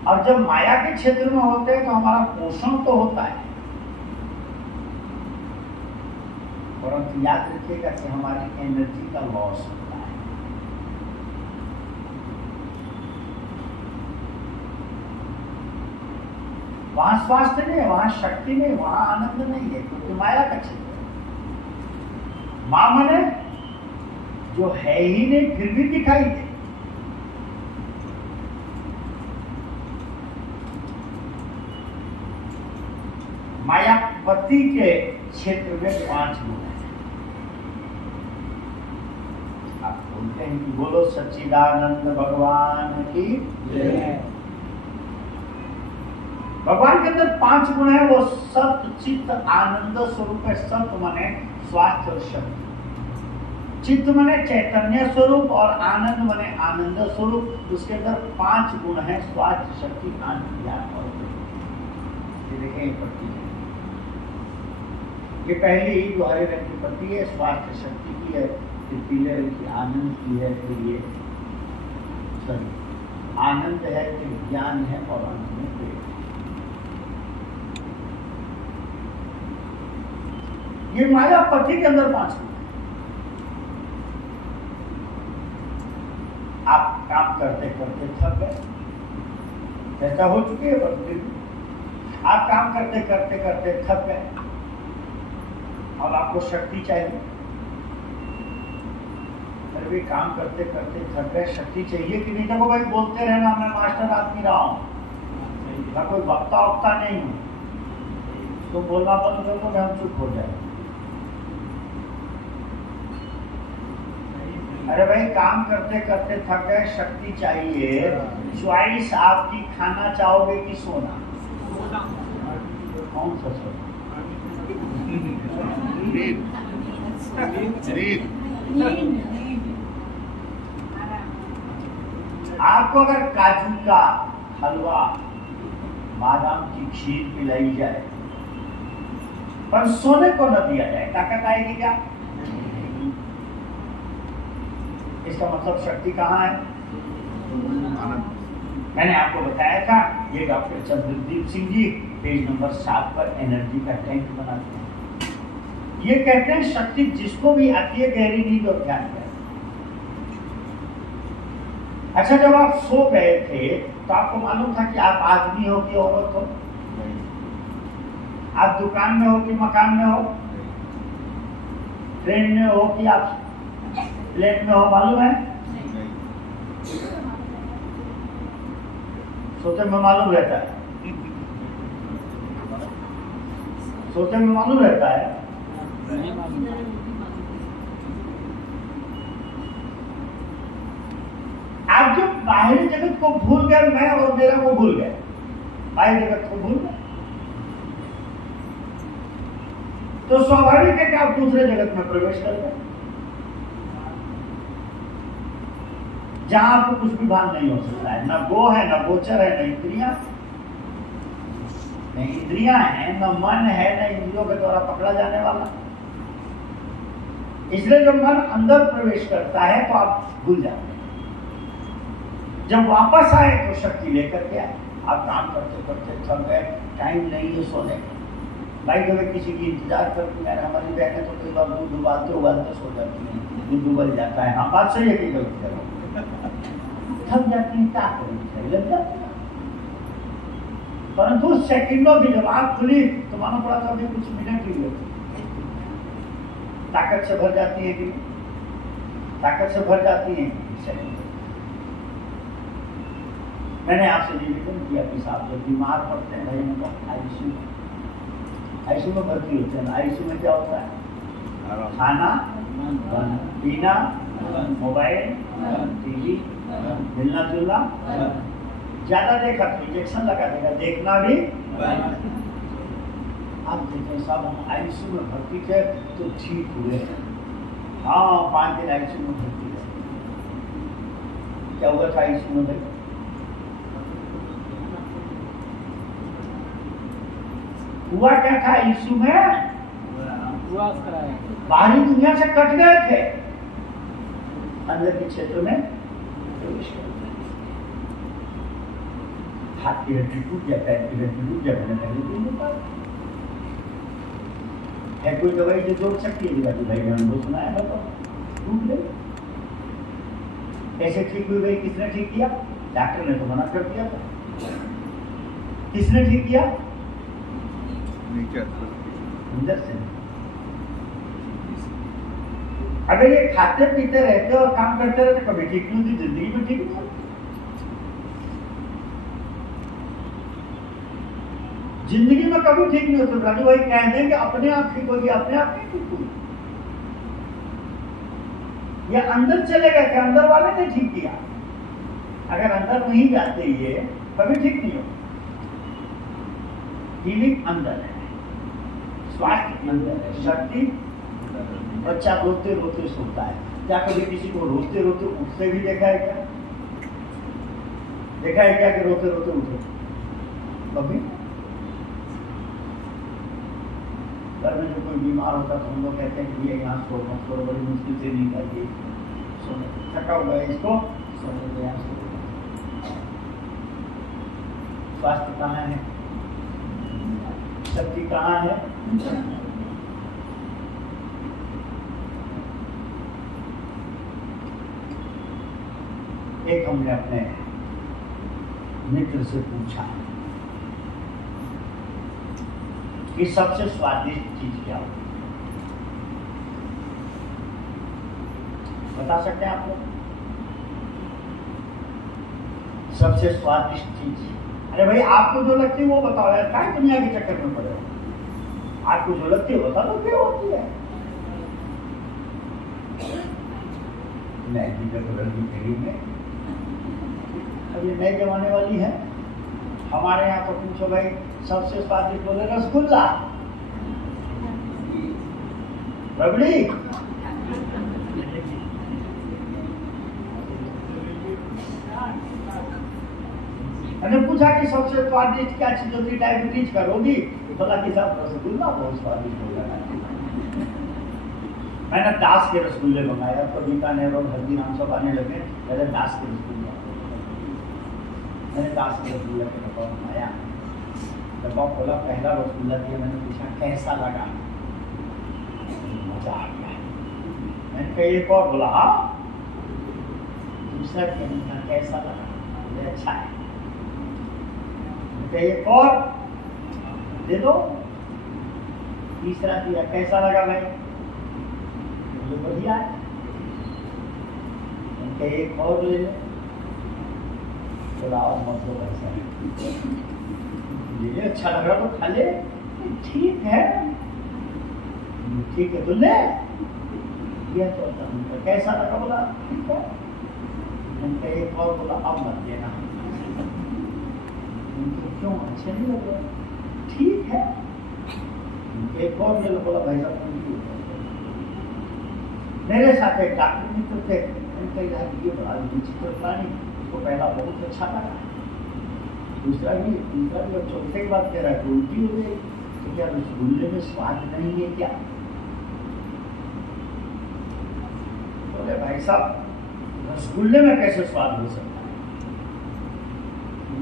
और जब माया के क्षेत्र में होते हैं तो हमारा पोषण तो होता है, परंतु याद रखिएगा कि हमारी एनर्जी का लॉस होता है। वहां स्वास्थ्य नहीं है, वहां शक्ति नहीं, वहां आनंद नहीं है, क्योंकि माया का क्षेत्र है। मां मने जो है ही नहीं फिर भी दिखाई दे। मायापति के क्षेत्र में 5 गुण है। आप बोलते हैं कि बोलो सच्चिदानंद भगवान की जय। भगवान के अंदर 5 गुण है, वो सत्य चित्त आनंद स्वरूप है। सत्य माने स्वास्थ्य और शक्ति, चित्त माने चैतन्य स्वरूप, और आनंद माने आनंद स्वरूप। उसके अंदर 5 गुण है, स्वास्थ्य, शक्ति, आनंद, ज्ञान और ये देखें पत्ती है। ये पहली जो हरे रंग की पत्ती है स्वास्थ्य शक्ति की है, फिर पीले रंग की आनंद की है, फिर ये सॉरी आनंद है, फिर ज्ञान है, और अंत में प्रेम। ये मायापति के अंदर 5 गुण। आप काम करते करते थक गए, ऐसा हो चुकी है, पर आप काम करते करते करते थक गए और आपको शक्ति चाहिए। फिर भी काम करते करते थक गए, शक्ति चाहिए कि नहीं? देखो भाई, बोलते रहना, मैं मास्टर आदमी रहा हूं, मैं कोई वक्ता वक्ता नहीं हूं, तो बोलना बंद करो तो हम चुप हो जाए। अरे भाई, काम करते करते थक गए, शक्ति चाहिए, चॉइस आपकी, खाना चाहोगे कि सोना? कौन सा सोना? आपको अगर काजू का हलवा, बादाम की खीर पिलाई जाए पर सोने को न दिया जाए, ताकत आएगी क्या? इसका मतलब शक्ति कहाँ है? मैंने आपको बताया था, ये doctor Chandradeep Singh ji page number 7 पर एनर्जी का टैंक बनाते हैं। ये कहते हैं शक्ति जिसको भी आती है गहरी नींद और ध्यान करें। अच्छा, जब आप सो गए थे तो आपको मालूम था कि आप आदमी हो कि औरत हो? आप दुकान में हो कि मकान में हो? ट्रेन में हो कि आप प्लेन में हो? मालूम है? सोते में मालूम रहता है, सोते में मालूम रहता है। आप जब बाहरी जगत को भूल गए, मैं और मेरा को भूल गए, बाहरी जगत को भूल गए, तो स्वाभाविक है कि आप दूसरे जगत में प्रवेश कर गए, जहां आपको कुछ भी भान नहीं हो सकता है। न गो है, न गोचर है, न इंद्रियां हैं, न मन है, न इंद्रियों के द्वारा पकड़ा जाने वाला। इसलिए जब मन अंदर प्रवेश करता है तो आप भूल जाते हैं। जब वापस आए तो शक्ति लेकर के आए। आप काम करते करते थक गए, टाइम नहीं है सोने का, भाई कभी किसी की इंतजार करती है। हमारी बहनें तो कई बार दूध उबालते उबालते सो जाती हैं, दूध उबल जाता है। हाँ, बात सही है कि गलत करो, थक जाती है, क्या करें, लग जाती है। परंतु सेकंडों की जब आंख खुली तो मानो पड़ा था अभी कुछ मिनट ही हुए, ताकत से भर जाती है कि ताकत से भर जाती है सेकंड। मैंने आपसे निवेदन किया कि साहब जब बीमार पड़ते हैं भाई, मतलब आईसीयू में भर्ती होते हैं। आईसीयू में क्या होता है? खाना, पीना, मोबाइल, टीवी, मिलना जुलना, ज्यादा देखा तो इंजेक्शन लगा देगा, देखना भी। आप देखें सब हम आईसीयू में भर्ती थे तो ठीक हुए। हाँ 5 दिन आईसीयू में भर्ती थे। क्या हुआ था आईसीयू में? हुआ क्या था आईसीयू में? उपवास कराया। बाहरी दुनिया से कट गए थे, अंदर के क्षेत्र में प्रवेश कर गए। हाथ की हड्डी टूट गया, पैर की हड्डी टूट गया, मैंने पहले दिन बताया। है कोई दवाई जो जोड़ सकती है? भाई ने अनुभव सुनाया है तो टूट गई। कैसे ठीक हुई गई? किसने ठीक किया? डॉक्टर ने तो मना कर दिया था। किसने ठीक किया? अंदर से। अगर ये खाते पीते रहते और काम करते रहते कभी ठीक नहीं होती, जिंदगी में ठीक नहीं होती। जिंदगी में कभी ठीक नहीं होता। राजू भाई कह देंगे अपने आप ठीक होगी, अपने आप नहीं ठीक हुई। ये अंदर चले गए थे, अंदर वाले ने ठीक किया। अगर अंदर नहीं जाते ये कभी ठीक नहीं होता। हीलिंग अंदर है, स्वास्थ्य अंदर है, शक्ति। बच्चा रोते रोते सोता है। क्या कभी किसी को रोते रोते उठते भी देखा है क्या? देखा है क्या कि रोते रोते उठे? कभी घर में जो कोई बीमार होता तो हम लोग कहते हैं कि ये यहाँ सो मत करो, बड़ी मुश्किल से नहीं खाइए, सोने थका हुआ है इसको सोने दो, यहाँ सो। स्वास्थ्य कहाँ है? शक्ति कहाँ है? एक हमने अपने मित्र से पूछा कि सबसे स्वादिष्ट चीज क्या हो? बता सकते हैं आप लोग? सबसे स्वादिष्ट चीज। अरे भाई आपको जो लगती है वो बताओ यार, क्या दुनिया के चक्कर में पड़े हो? आपको जो लगती है बता दो क्या होती है। मैगी का कलर भी कहीं में अब ये नए जमाने वाली है। हमारे यहाँ तो पूछो भाई सबसे स्वादिष्ट बोले रसगुल्ला, रबड़ी। मैंने पूछा कि सबसे स्वादिष्ट क्या चीज होती? डायबिटीज का रोगी बोला कि साहब रसगुल्ला बहुत स्वादिष्ट हो जाता है। मैंने दास के रसगुल्ले मंगाया तो बीकानेर और हल्दीराम सब आने लगे, पहले दास के रसगुल्ले। मैंने दास के रसगुल्ला के डब्बा मंगाया, डब्बा खोला, पहला रसगुल्ला दिया, मैंने पूछा कैसा लगा? मजा आ गया। मैंने कहा एक और, बोला हाँ। दूसरा दिया, मैंने कहा कैसा लगा? बोले अच्छा है। मैंने कहा एक और दे दो। तीसरा दिया, कैसा लगा भाई? बोले बढ़िया है। मैंने कहा एक और ले लो। मतलब ऐसा ये अच्छा लग रहा तो खा ले, ठीक है ठीक है तो ले। यह तो कैसा लगा? बोला ठीक है। उनका एक और बोला अब मत देना। उनको क्यों अच्छे नहीं लग रहा? ठीक है। एक और ले लो। बोला भाई साहब मेरे साथ एक डॉक्टर मित्र थे, उनका यार ये बड़ा विचित्र प्राणी, पहला बहुत अच्छा लगा, दूसरा भी, तीसरा भी, और चौथे की बात कह रहा है उल्टी हो गई। तो क्या रसगुल्ले में स्वाद नहीं है क्या? बोले भाई साहब रसगुल्ले में कैसे स्वाद हो सकता है?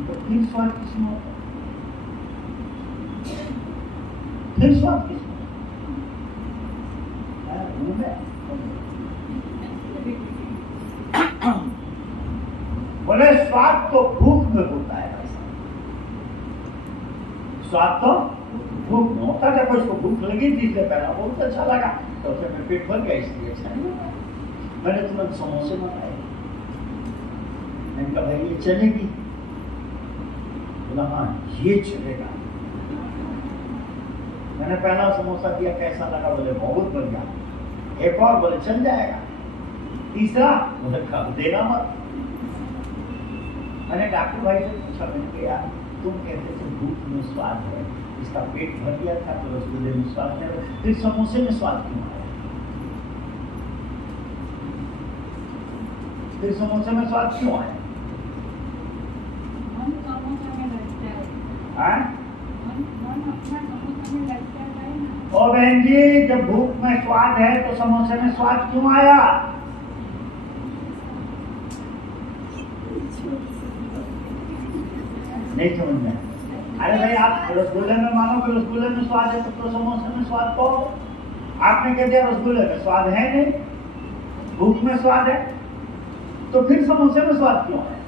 तो फिर स्वाद किसमें होता है? फिर स्वाद किसमें? बोले स्वाद तो भूख में होता है। स्वाद तो भूख में होता है। जब उसको भूख लगी थी इसलिए पहला बहुत अच्छा लगा, तो फिर मैं पेट भर गया इसलिए अच्छा नहीं लगा। मैंने तुरंत समोसे मंगाए। मैंने कहा भाई ये चलेगी? बोला हाँ ये चलेगा। मैंने पहला समोसा दिया, कैसा लगा? बोले बहुत बढ़िया। एक और, बोले चल जाएगा। तीसरा, बोले देना मत। मैंने डॉक्टर भाई से पूछा पूछा, मैंने कहा यार तुम कहते थे भूख में स्वाद है, इसका पेट भर गया था तो रसगुल्ले में स्वाद है, फिर समोसे में स्वाद क्यों आया? फिर समोसे में स्वाद क्यों आया? ओ बहन जी, जब भूख में स्वाद है तो समोसे में स्वाद क्यों आया? नहीं समझ में? अरे भाई आप रसगुल्ले में मानो कि रसगुल्ले में स्वाद है तो समोसे में स्वाद को आपने कह दिया रसगुल्ले में स्वाद है नहीं, भूख में स्वाद है, तो फिर समोसे में स्वाद क्यों है?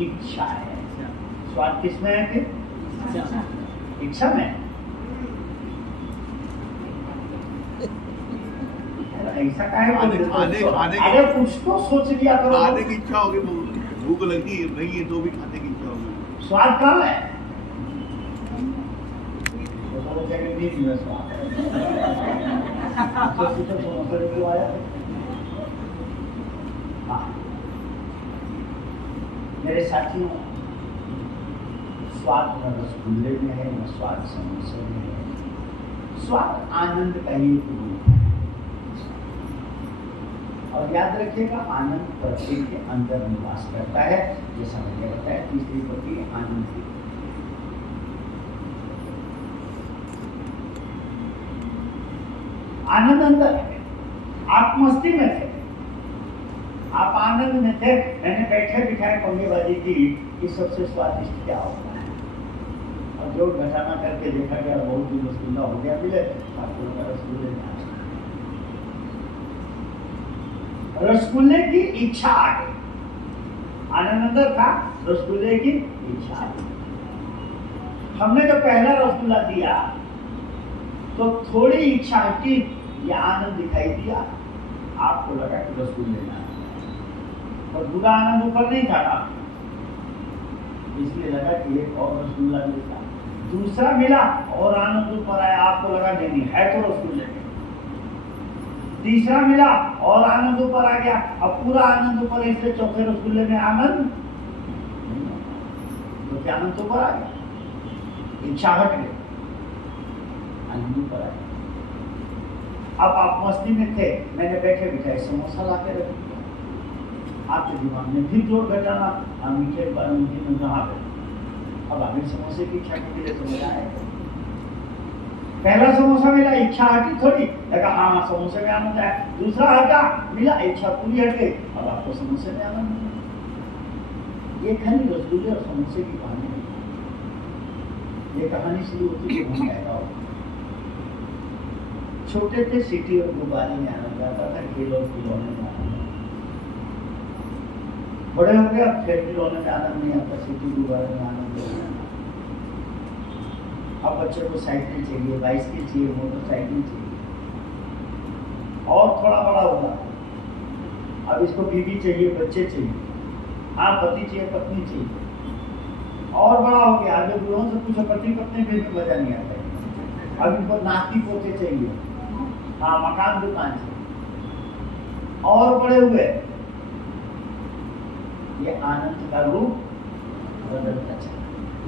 इच्छा है। स्वाद किसमें है फिर? इच्छा में। ऐसा क्या है? अरे कुछ तो सोच लिया करो। खाने की इच्छा होगी, भूख लगी नहीं है तो भी खाने की इच्छा होगी। स्वाद कहाँ है? स्वाद मेरे साथियों, स्वाद न रसगुल्ले में है, न स्वाद समोसे में है। स्वाद आनंद का ही रूप है। और याद रखिएगा, आनंद प्रत्येक के अंदर निवास करता है, जैसा मैंने बताया तीसरी पति आनंद की। आनंद अंदर है। आप मस्ती में थे, आप आनंद में थे, मैंने बैठे बिठाए पंगेबाजी की कि सबसे स्वादिष्ट क्या होता है, और जो घटाना करके देखा गया बहुत ही रसगुल्ला हो गया मिले, आपको लगा रसगुल्ले में रसगुल्ले की इच्छा आ गई। आनंद अंदर था, रसगुल्ले की इच्छा आ गई। हमने जब पहला रसगुल्ला दिया तो थोड़ी इच्छा हटी, या आनंद दिखाई दिया, आपको लगा कि रसगुल्ले में और बुरा आनंद ऊपर नहीं था, इसलिए लगा कि एक और रसगुल्ला मिलता। दूसरा मिला और आनंद ऊपर आया, आपको लगा नहीं है तो रसगुल्ले में। तीसरा मिला और आनंद ऊपर आ गया, अब पूरा आनंद ऊपर, इसलिए चौथे रसगुल्ले में आनंद तो क्या आनंद ऊपर आ गया, इच्छा हट गई, आनंद ऊपर आ गया। अब आप मस्ती में थे, मैंने बैठे बिठाए समोसा ला के रख दिया, आपके दिमाग में फिर जोर घटाना, मीठे में कहा गए, अब आगे समोसे की इच्छा के लिए समझ आए। पहला समोसा मिला, इच्छा हटी थोड़ी, लगा हाँ समोसे में आनंद है। दूसरा हटा, मिला, इच्छा पूरी हट गई, अब आपको समोसे में आनंद है। ये खाली रसगुल्ले और समोसे की कहानी है। ये कहानी शुरू होती है हम पैदा हो। छोटे थे, सिटी और गुब्बारे में आनंद आता था, खेल और खिलौने में आनंद। बड़े हो गए, अब खेल खिलौने में आनंद नहीं आता, सिटी गुब्बारे में आनंद नहीं आता। अब बच्चे को साइकिल चाहिए, बाइसिकल चाहिए, मोटरसाइकिल चाहिए, और थोड़ा बड़ा होगा, अब इसको बीवी चाहिए, बच्चे चाहिए, हाँ पति चाहिए, पत्नी चाहिए, और बड़ा हो गया, जब लोगों से पूछो पति पत्नी में भी मजा नहीं आता है। अब इनको नाती पोते चाहिए, हाँ मकान दुकान चाहिए, और बड़े हुए, ये आनंद का रूप बदलता चला,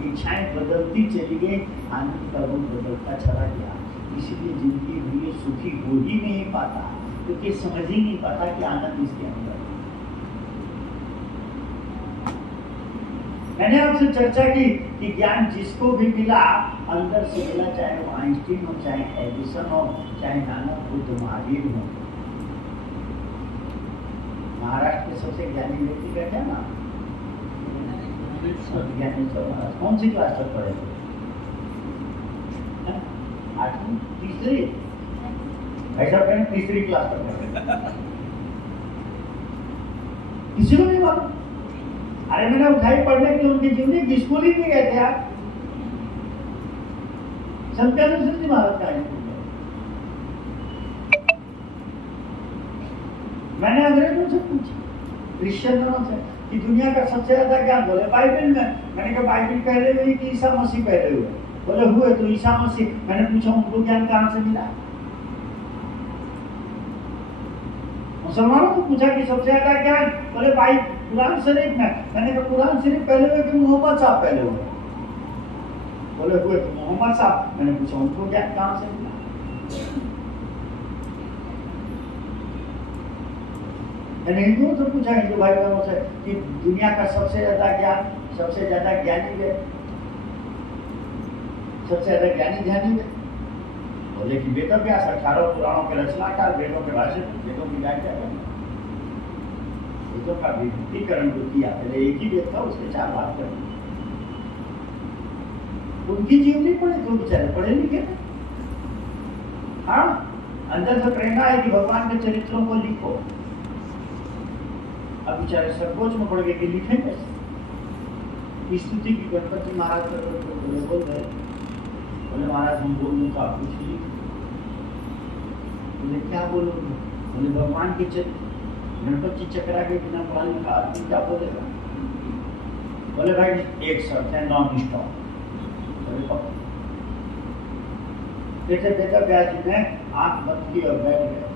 इच्छाएं बदलती चली गई, आनंद का रूप बदलता चला गया। इसीलिए जिंदगी में ये सुखी हो ही नहीं पाता, क्योंकि समझ ही नहीं पाता कि आनंद इसके अंदर। मैंने आपसे चर्चा की कि ज्ञान जिसको भी मिला अंदर से मिला, चाहे वो आइंस्टीन हो, चाहे एडिसन हो, चाहे नानक बुद्ध महावीर हो। महाराष्ट्र के सबसे ज्ञानी व्यक्ति बैठे ना, कौन सी क्लास तक पढ़े थे? 8वीं, तीसरी, ऐसा कहें तीसरी क्लास तक पढ़े, किसी को नहीं मालूम। अरे मैंने उठाई पढ़ने की उनकी जिंदगी, स्कूल ही नहीं गए थे आप। संत्यानंद जी महाराज का मैंने अंग्रेजों से पूछा, क्रिश्चियनों से, कि दुनिया का सबसे ज्यादा ज्ञान, बोले बाइबल में। मैंने कहा बाइबल पहले हुई कि ईसा मसीह पहले हुए? बोले हुए तो ईसा मसीह। मैंने पूछा उनको ज्ञान कहां से मिला? मुसलमानों को पूछा कि सबसे ज्यादा क्या? बोले भाई कुरान शरीफ में। मैंने कहा कुरान शरीफ पहले हुए कि मोहम्मद साहब पहले हुए? बोले हुए तो मोहम्मद साहब। मैंने पूछा उनको क्या कहां से मिला? मैंने हिंदुओं से पूछा, हिंदू भाई बहनों से, कि दुनिया का सबसे ज्यादा ज्ञान, सबसे ज्यादा ज्ञानी वे, सबसे ज्यादा ज्ञानी ध्यानी वे? बोले कि वेद व्यास 18 पुराणों के रचनाकार, वेदों के भाष्य, वेदों की व्याख्या करना, वेदों का विभूतिकरण जो किया। पहले एक ही वेद था, उसके 4 भाग कर। उनकी जीवनी पढ़े तो बेचारे पढ़े लिखे थे। हाँ, अंदर से प्रेरणा है कि भगवान के चरित्रों को लिखो। अब बेचारे सर्वोच्च में पढ़ गए कि लिखे कैसे? स्तुति की गणपति महाराज बोल रहे, बोले महाराज हम बोलूं तो आप कुछ लिख। बोले क्या बोलोगे? बोले भगवान के चरित्र, गणपति चक्रा के बिना पढ़ा लिखा आदमी क्या बोलेगा? बोले भाई एक शर्त है, नॉन स्टॉप। जैसे बेटा व्यास जी ने आंख बंद की और बैठ गए,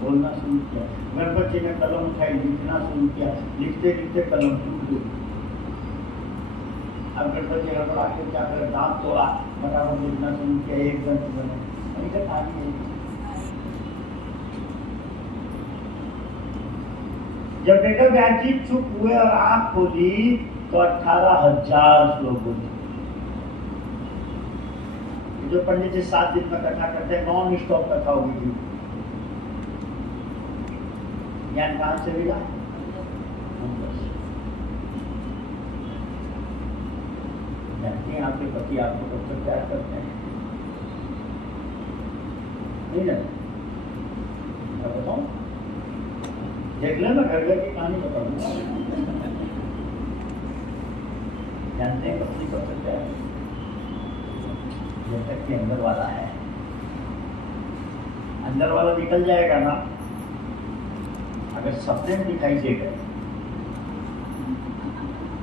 बोलना शुरू किया। गणपति जी ने कलम उठाई, लिखना शुरू किया। लिखते लिखते कलम टूट गई। अब गणपति हड़बड़ा के क्या करे, दांत तोड़ा, फटाफट लिखना शुरू किया। एक ग्रंथ बने। जब बेटा व्यास जी चुप हुए और आंख खोली तो 18,000 श्लोक बोले। जो पंडित जी 7 दिन में कथा करते हैं, नॉन स्टॉप कथा होगी। ज्ञान कहां से मिला? जानते हैं आपके पति आपको कब तक प्यार करते हैं? नहीं जानते? मैं बताऊं? देख लेना, घर घर की कहानी बताऊंगा। जानते हैं पत्नी कब तक प्यार? जब तक कि अंदर वाला है। अंदर वाला निकल जाएगा ना, अगर सपने में दिखाई देगा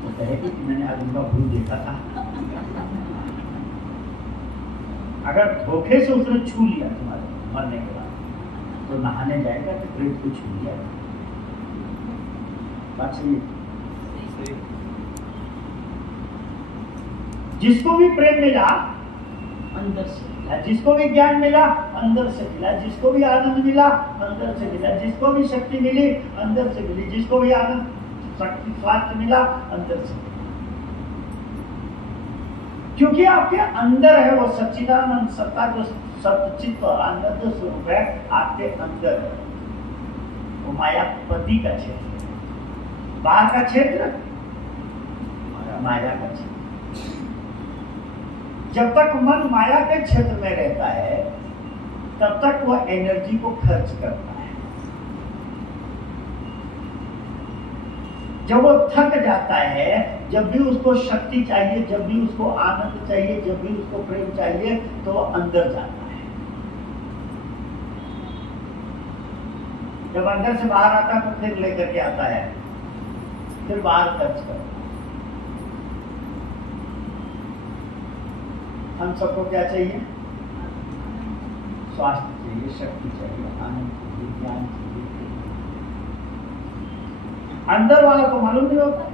तो कहेगी कि मैंने आज उनका भूल देखा था। अगर धोखे से उसने छू लिया तुम्हारे मरने के बाद, तो नहाने जाएगा तो प्रेम को छू लिया। बात सही है? जिसको भी प्रेम मिला अंदर से मिला, जिसको भी ज्ञान मिला अंदर से मिला, जिसको भी आनंद मिला अंदर से मिला, जिसको भी शक्ति मिली अंदर से मिली, जिसको भी आनंद शक्ति स्वास्थ्य मिला अंदर से। क्योंकि आपके अंदर है वो सच्चिदानंद सत्ता, जो सत्चित और आनंद जो स्वरूप है आपके अंदर है। वो मायापति का क्षेत्र, बाहर का क्षेत्र माया का क्षेत्र। जब तक मन माया के क्षेत्र में रहता है तब तक वह एनर्जी को खर्च करता है। जब वो थक जाता है, जब भी उसको शक्ति चाहिए, जब भी उसको आनंद चाहिए, जब भी उसको प्रेम चाहिए, तो वो अंदर जाता है। जब अंदर से बाहर आता है तो फिर लेकर के आता है, फिर बाहर खर्च करता है। हम सबको क्या चाहिए? स्वास्थ्य चाहिए, शक्ति चाहिए, आनंद चाहिए, ज्ञान चाहिए। अंदर वाला को मालूम नहीं होता है।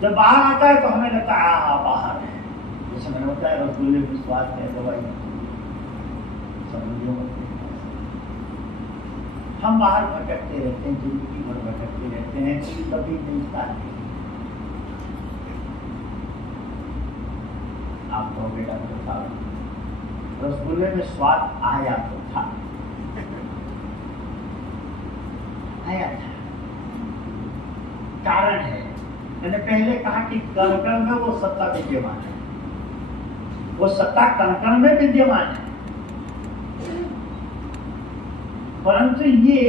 जब बाहर आता है तो हमें लगता है बाहर है। जैसे मैंने बताया रसगुल्ले में स्वाद है, दवाई समझो। हम बाहर भटकते रहते हैं, जिंदगी भर भटकते रहते हैं, कभी मिलता नहीं। आप कहोगे डॉक्टर साहब रसगुल्ले में स्वाद आया तो था, आया था, कारण है। मैंने पहले कहा कि कण-कण में वो सत्ता विद्यमान है, वो सत्ता कण-कण में विद्यमान है, परंतु ये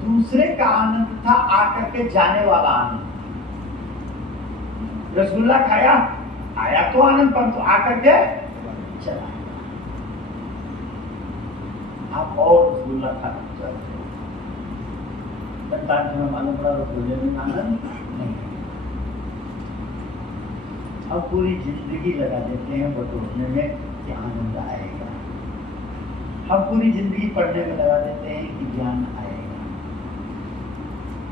दूसरे का आनंद था, आकर के जाने वाला आनंद। रसगुल्ला खाया, आया तो आनंद, परंतु आकर के चला। आप और रसगुल्ला खाना चाहते हो, में मालूम पड़ा रसगुल्ले में आनंद नहीं। अब पूरी जिंदगी लगा देते हैं बटोरने में कि आनंद आएगा, हम पूरी जिंदगी पढ़ने में लगा देते हैं कि ज्ञान आएगा।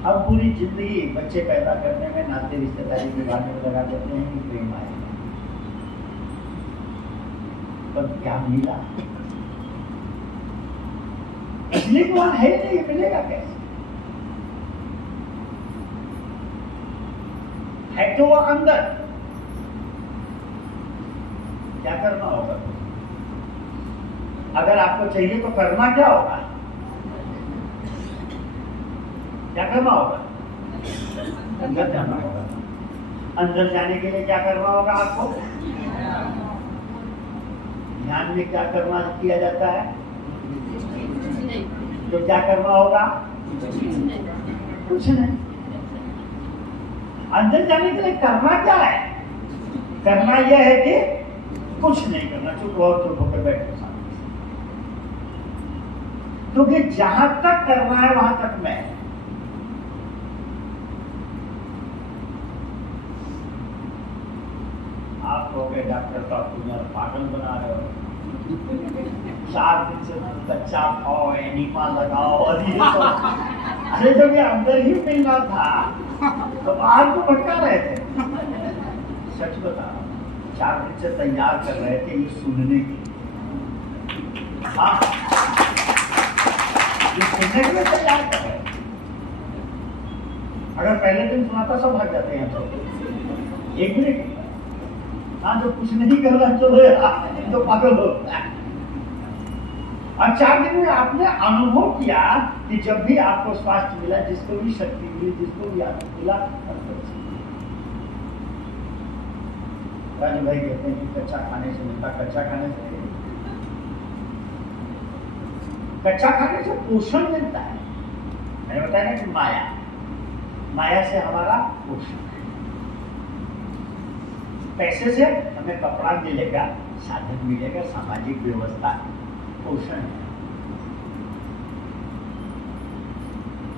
अब पूरी जिंदगी बच्चे पैदा करने में, नाते रिश्तेदारी निभाने में लगा देते हैं कि प्रेम आएगा, पर क्या मिला? असली प्यार है नहीं, मिलेगा कैसे? है तो वो अंदर। क्या करना होगा? अगर आपको चाहिए तो करना क्या होगा? क्या करना होगा? अंदर जाना होगा। अंदर जाने के लिए क्या करना होगा आपको? ध्यान में क्या करना किया जाता है? तो क्या करना होगा? कुछ नहीं। अंदर जाने के लिए करना क्या है? करना यह है कि कुछ नहीं करना, चुप होकर बैठो सामने। क्योंकि जहां तक करना है वहां तक मैं। आप हो गए डॉक्टर साहब, तुम्हें पागल बना रहे हो। 4 दिन से कच्चा खाओ, एनिमा लगाओ और ये तो, अरे जब ये अंदर ही मिलना था तो बाहर को भटका रहे थे। सच बता, 4 दिन से तैयार कर रहे थे ये सुनने के। हाँ, ये सुनने के लिए तैयार कर रहे थे। अगर पहले दिन सुनाता सब भाग जाते हैं तो 1 मिनट। हाँ, जो कुछ नहीं कर रहा चलो यार, तो पागल हो। और 4 दिन में आपने अनुभव किया कि जब भी आपको स्वास्थ्य मिला, जिसको भी शक्ति मिली, जिसको भी आनंद मिला, राजू भाई कहते हैं कि कच्चा खाने से मिलता। कच्चा खाने से, कच्चा खाने से पोषण मिलता है। मैंने बताया ना कि माया से हमारा पोषण। पैसे से हमें कपड़ा मिलेगा, साधन मिलेगा, सामाजिक व्यवस्था, पोषण है।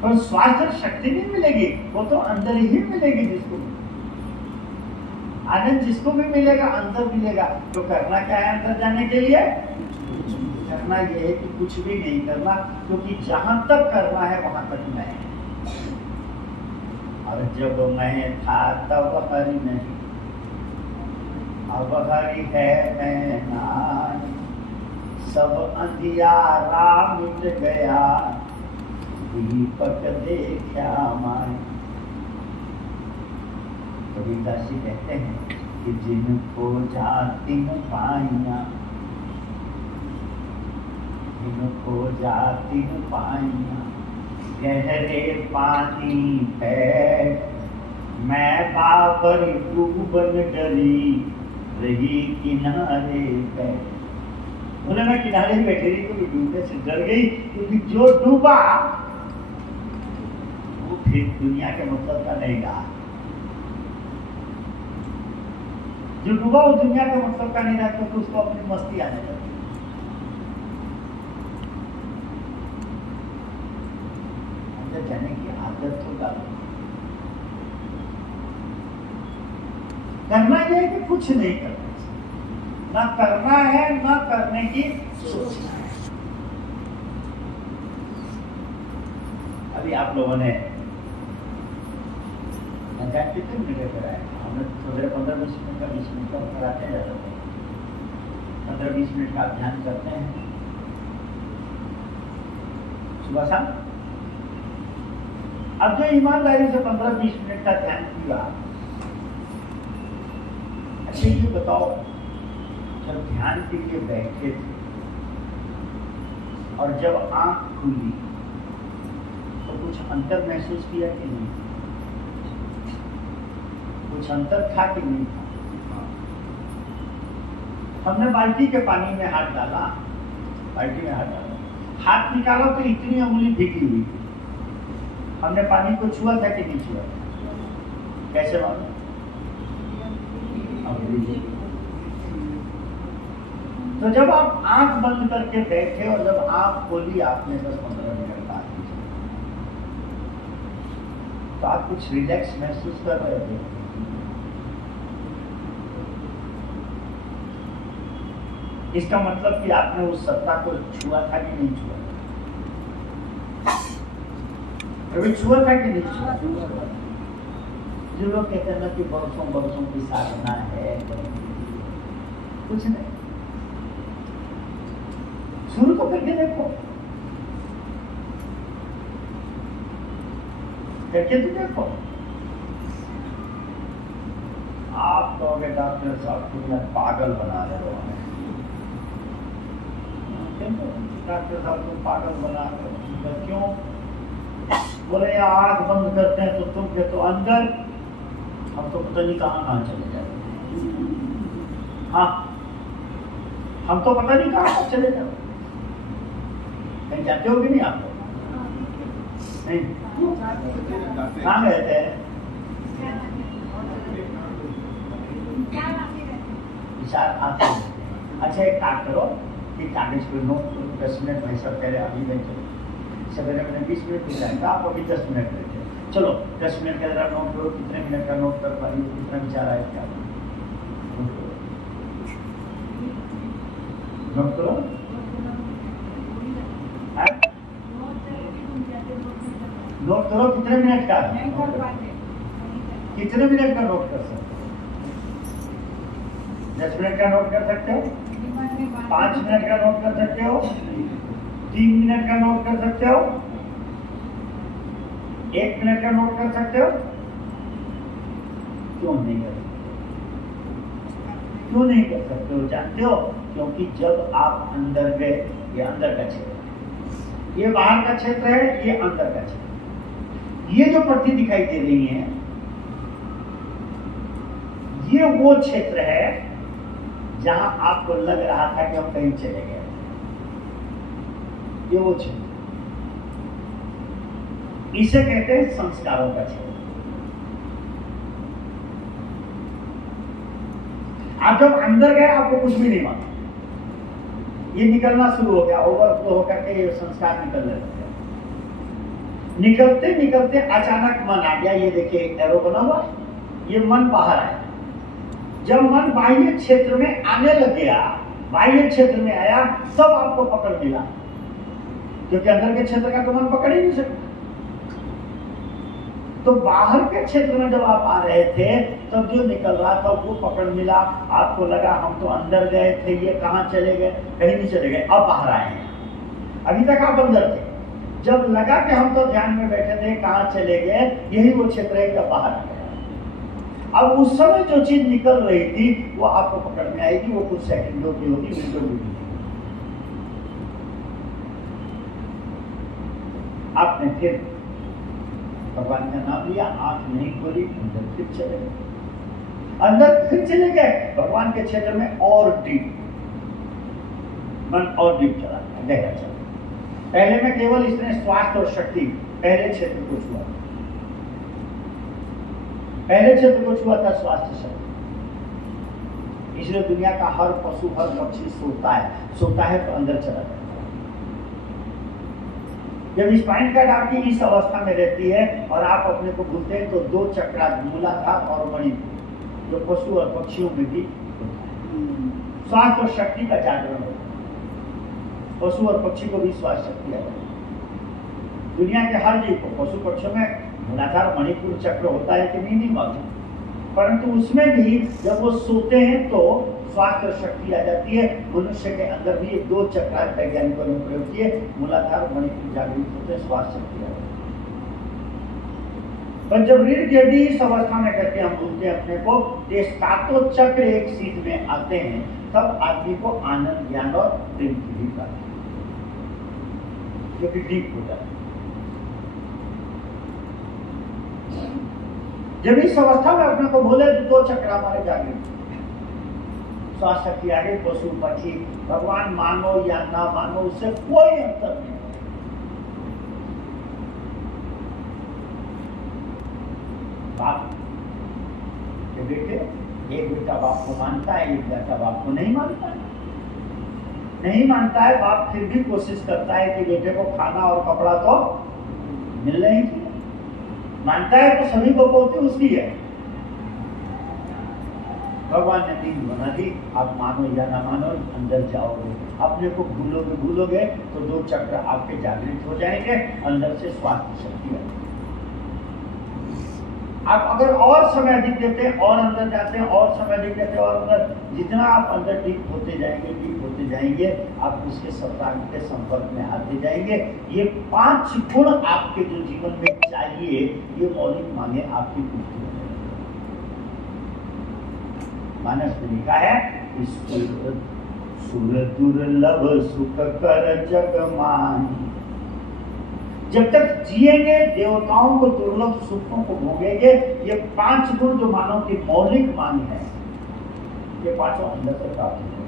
पर स्वास्थ्य शक्ति नहीं मिलेगी, वो तो अंदर ही मिलेगी। जिसको आनंद जिसको भी मिलेगा अंदर मिलेगा। तो करना क्या है अंदर जाने के लिए? करना यह है कि कुछ भी नहीं करना, क्योंकि जहां तक करना है वहां तक मैं। और जब मैं था तब हरि नहीं, अब हरि है मैं नाई। सब अंधियारा मिट गया, दीपक देखा माई। कबीरदास जी कहते हैं कि जिनको जाति न पाइया, जिनको जाति न पाइया, गहरे पानी है। मैं बाबर डूबन डरी, रही किनारे पे। बोले मैं किनारे ही बैठी रही तो डूबने से डर गई, क्योंकि जो डूबा वो फिर दुनिया के मतलब का नहीं रहा। जो डूबा वो दुनिया के मतलब का नहीं रहा, क्योंकि उसको अपनी मस्ती आने लगी। अंदर जाने की आदत तो डालो। करना यह है कि कुछ नहीं करना, ना करना है ना करने की सोचना है। अभी आप लोगों ने कितने मिनट कराए? हमने थोड़े 15-20 मिनट का 20 मिनट का कराते हैं। 15-20 मिनट का आप ध्यान करते हैं सुबह शाम। अब जो ईमानदारी से 15-20 मिनट का ध्यान किया, अच्छा ये बताओ, जब ध्यान के लिए बैठे थे और जब आंख खुली तो कुछ अंतर महसूस किया कि नहीं? कुछ अंतर था कि नहीं था? हमने बाल्टी के पानी में हाथ डाला, बाल्टी में हाथ डाला, हाथ निकाला तो इतनी उंगली भीगी हुई थी। हमने पानी को छुआ था कि नहीं छुआ? कैसे मालूम? तो जब आप आंख बंद करके बैठे और जब आंख खोली आपने 10-15 मिनट बाद, तो आप कुछ रिलैक्स महसूस कर रहे थे? इसका मतलब कि आपने उस सत्ता को छुआ था कि नहीं छुआ? कभी छुआ था कि नहीं छुआ? जो लोग कहते हैं ना कि बरसों बरसों की साधना है, कुछ नहीं, शुरू तो करके देखो, करके तो देखो। आप कहोगे डॉक्टर साहब तुमने पागल बना रहे हो, डॉक्टर साहब तुम पागल बना रहे हो, क्यों? बोले आंख बंद करते हैं तो तुम कहते हो अंदर, हम तो पता नहीं कहाँ चले जाए। हाँ, हम तो पता नहीं कहाँ चले जाओ। कहीं जाते हो कि नहीं आप? नहीं, कहाँ गए थे? विचार आते हैं। अच्छा एक काम करो कि कागज पे नोट करो, 10 मिनट भाई सब कह रहे अभी नहीं चलो, सवेरे मैंने 20 मिनट बिताया था, आप अभी 10 मिनट लेते, चलो 10 मिनट का जरा नोट करो, कितने मिनट का नोट कर पाइए, कितना विचार आया क्या नोट करो। नोट करो कितने मिनट का, कितने मिनट का नोट कर सकते हो? 10 मिनट का नोट कर सकते हो, 5 मिनट का नोट कर सकते हो, 3 मिनट का नोट कर सकते हो, 1 मिनट का नोट कर सकते हो? क्यों नहीं कर सकते? क्यों नहीं कर सकते हो जानते हो? क्योंकि जब आप अंदर गए, ये अंदर का क्षेत्र है, ये बाहर का क्षेत्र है, ये अंदर का क्षेत्र, ये जो पट्टी दिखाई दे रही है ये वो क्षेत्र है जहां आपको लग रहा था कि हम कहीं चले गए, ये वो क्षेत्र, इसे कहते हैं संस्कारों का क्षेत्र। आप जब अंदर गए आपको कुछ भी नहीं मालूम, ये निकलना शुरू हो गया, ओवरफ्लो होकर के ये संस्कार निकलने लग गया। निकलते निकलते अचानक मन आ गया, ये देखिए एक एरो बना हुआ, ये मन बाहर आया। जब मन बाह्य क्षेत्र में आने लग गया, बाह्य क्षेत्र में आया, तब आपको पकड़ मिला, क्योंकि अंदर के क्षेत्र का तो मन पकड़ ही नहीं सकता। तो बाहर के क्षेत्र में जब आप आ रहे थे तब जो निकल रहा था वो पकड़ मिला, आपको लगा हम तो अंदर गए थे, ये कहाँ चले गए, कहीं नहीं चले गए, अब बाहर आए हैं। अभी तक आप अंदर थे, जब लगा कि हम तो ध्यान में बैठे थे, कहाँ चले गए, यही वो क्षेत्र है जब बाहर आ गया। अब उस समय जो चीज निकल रही थी वो आपको पकड़ में आएगी, वो कुछ सेकंडों की होगी, मिनटों की होगी। आपने फिर भगवान का नाम लिया, आंख नहीं खोली, अंदर फिर चले गए, अंदर फिर चले गए भगवान के क्षेत्र में, और डीप मन और डीप चला गया, गहरा चला। पहले में केवल इसने स्वास्थ्य और शक्ति पहले क्षेत्र को छुआ, पहले क्षेत्र को छुआ था स्वास्थ्य शक्ति। इसलिए दुनिया का हर पशु हर पक्षी सोता है तो अंदर चला जाता है। जब स्पाइन कार्ड आपकी इस अवस्था में रहती है और आप अपने को भूलते हैं तो 2 चक्रा, मूलाधार और मणिपुर, जो पशु और पक्षियों में भी होता है, स्वास्थ्य और शक्ति का जागरण होता है। पशु और पक्षी को भी स्वास्थ्य शक्ति आ जाती है। दुनिया के हर जीव को, पशु पक्षियों में मूलाधार मणिपुर चक्र होता है कि नहीं मालूम, परंतु उसमें भी जब वो सोते हैं तो स्वास्थ्य और शक्ति आ जाती है। मनुष्य के अंदर भी 2 चक्र वैज्ञानिकों ने प्रयोग किए, मूलाधार मणिपुर जागृत होते हैं, स्वास्थ्य शक्ति आ जाती है। पर जब रीढ़ की हड्डी इस अवस्था में करके हम भूलते हैं अपने को, ये 7 चक्र एक सीध में आते हैं, तब आदमी को आनंद, ज्ञान और प्रेम की भी प्राप्ति, जो कि डीप हो जाता है। जब इस अवस्था में अपने को बोले तो 2 चक्र हमारे जागृत, स्वास्थ्य शक्ति आ गई। पशु पक्षी, भगवान मानो या ना मानो, उससे कोई अंतर नहीं। बाप के बेटे, एक बेटा बाप को मानता है, एक बेटा बाप को नहीं मानता है। नहीं मानता है बाप, फिर भी कोशिश करता है कि बेटे को खाना और कपड़ा तो मिल नहीं चाहिए। मानता है तो सभी बकौती उसकी है। भगवान ने नींद बना दी, आप मानो या ना मानो, अंदर जाओगे, अपने को भूलोगे तो 2 चक्र आपके जागृत हो जाएंगे, अंदर से स्वास्थ्य शक्ति आएगी। आप अगर और समय अधिक देते हैं और अंदर जाते हैं और समय अधिक देते हैं और अंदर, जितना आप अंदर डीप होते जाएंगे आप उसके सत्तांग के संपर्क में आते जाएंगे। ये 5 गुण आपके जो जीवन में चाहिए, ये मौलिक मांगे आपकी पूर्ति हो जाएगी। मानस में लिखा है सुर दुर्लभ सुख कर जग मानी। जब तक जिएंगे देवताओं को दुर्लभ सुखों को भोगेंगे। ये 5 गुण जो मानव की मौलिक मांग है, ये 5 अंदर से प्राप्त होंगे।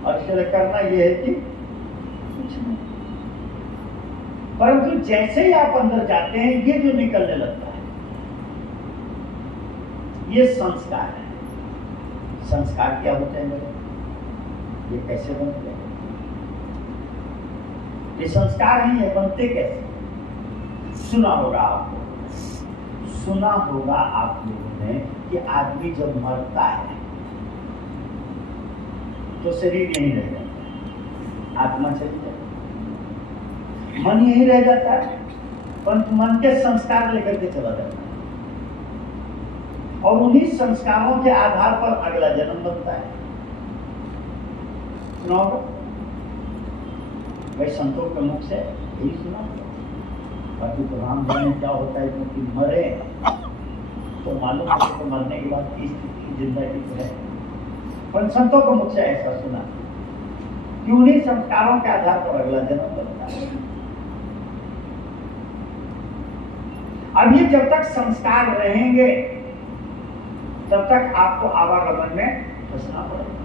और इसके लिए करना यह है कि कुछ नहीं, परंतु जैसे ही आप अंदर जाते हैं, ये जो निकलने लगता है, ये संस्कार है। संस्कार क्या होते हैं, ये कैसे बनते हैं? ये संस्कार नहीं है, बनते कैसे? सुना होगा आप लोगों ने कि आदमी जब मरता है तो शरीर यहीं रह जाता है, आत्मा चली जाती है, मन यहीं रह जाता है, परंतु मन के संस्कार लेकर के चला जाता है और उन्हीं संस्कारों के आधार पर अगला जन्म बनता है। सुना होगा भाई, संतों के मुख से यही सुना। बाकी तो राम जाने क्या होता है, क्योंकि मरे तो मालूम है तो मरने के बाद की स्थिति जिंदगी है, पर संतों के मुख से ऐसा सुना कि उन्हीं संस्कारों के आधार पर अगला जन्म बनता है। अब ये जब तक संस्कार रहेंगे तब तक आपको आवागमन में फंसना पड़ेगा।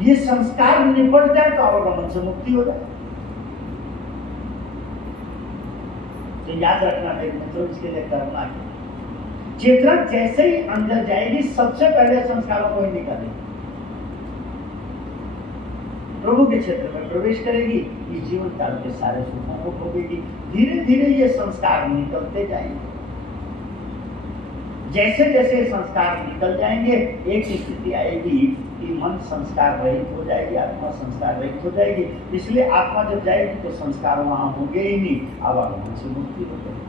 ये संस्कार निपट जाए तो आवागमन से मुक्ति हो जाए। तो याद रखना मेरे मित्रों, इसके लिए करना है, चेतना जैसे ही अंदर जाएगी सबसे पहले संस्कारों को ही निकालेगी, प्रभु के क्षेत्र में प्रवेश करेगी, इस जीवन काल के सारे सुखों को भोगेगी। धीरे धीरे ये संस्कार निकलते जाएंगे। जैसे जैसे संस्कार निकल जाएंगे, एक स्थिति आएगी कि मन संस्कार रहित हो जाएगी, आत्मा संस्कार रहित हो जाएगी। इसलिए आत्मा जब जाएगी तो संस्कार वहां होंगे ही नहीं, आवागमन से मुक्ति हो जाएगी।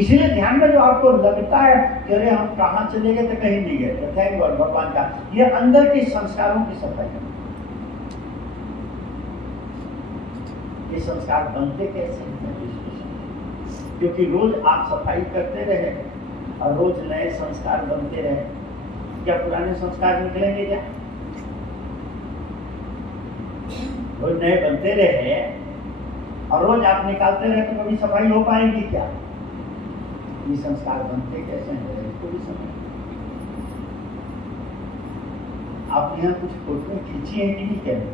इसीलिए ध्यान में जो आपको लगता है कि अरे हम कहाँ चले गए, तो कहीं नहीं गए, तो थैंक गॉड भगवान का ये अंदर के संस्कारों की सफाई है। ये संस्कार बनते कैसे हैं? क्योंकि रोज आप सफाई करते रहे और रोज नए संस्कार बनते रहे, क्या पुराने संस्कार निकलेंगे क्या? रोज नए बनते रहे और रोज आप निकालते रहे तो कभी सफाई हो पाएगी क्या? ये संस्कार बनते कैसे हैं इसको भी समझ। आप यहाँ कुछ फोटो खींची है कि नहीं? कैंप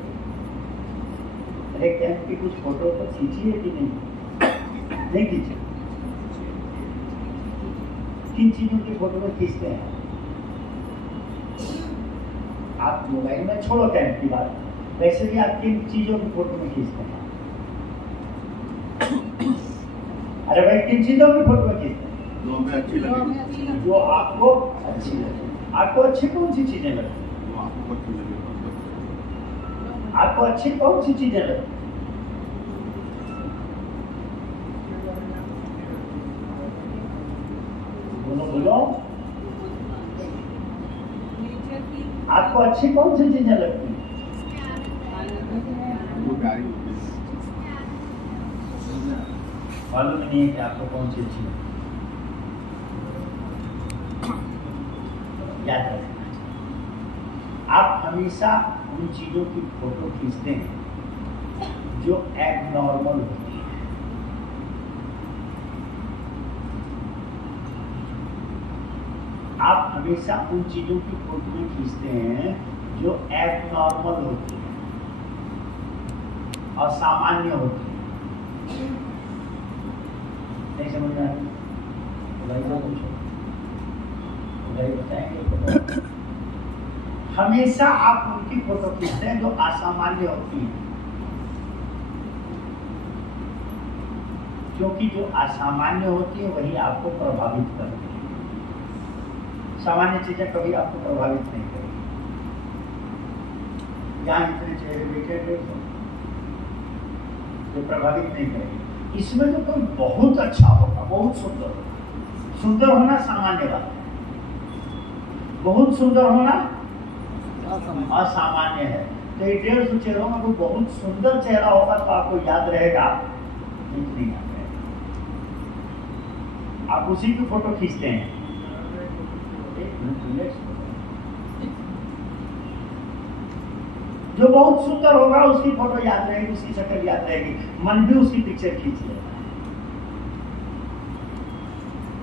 अरे कैंप की कुछ फोटो तो खींची है कि नहीं खींची? किन चीजों की फोटो में खींचते हैं आप? मोबाइल में छोड़ो कैंप की बात, वैसे भी आप किन चीजों की फोटो में खींचते हैं? अरे भाई, किन चीजों की फोटो में खींचते हैं? जो हमें अच्छी लगे, जो आपको अच्छी लगे। आपको अच्छी कौन सी चीजें लगती हैं? आपको अच्छी लगे, आपको अच्छी कौन सी चीजें लगती? बोलो, आपको अच्छी कौन सी चीजें लगती हैं? जो प्यारी होती है। मालूम नहीं है कि आपको कौन सी अच्छी लगती है। याद रखना, आप हमेशा उन चीजों की फोटो खींचते हैं जो एबनॉर्मल होती है। आप हमेशा उन चीजों की फोटो खींचते हैं जो एबनॉर्मल होती है, असामान्य होती है। नहीं समझ में आ रही? भाई को पूछो, भाई बताएंगे। हमेशा आप उनकी फोटो खींचते हैं जो असामान्य होती है, क्योंकि जो असामान्य होती है वही आपको प्रभावित करती है। सामान्य चीजें कभी आपको प्रभावित नहीं करेगी। यहाँ इतने चेहरे बैठे जो प्रभावित नहीं करेगी। इसमें तो कोई बहुत अच्छा होगा, बहुत सुंदर होगा। सुंदर होना सामान्य बात है, बहुत सुंदर होना असामान्य है। तो ये 150 चेहरों में कोई बहुत सुंदर चेहरा होगा तो आपको याद रहेगा, नहीं याद रहेगा। आप उसी की फोटो खींचते हैं। जो बहुत सुंदर होगा उसकी फोटो याद रहेगी, उसकी शक्ल याद रहेगी, मन भी उसकी पिक्चर खींच लेता है।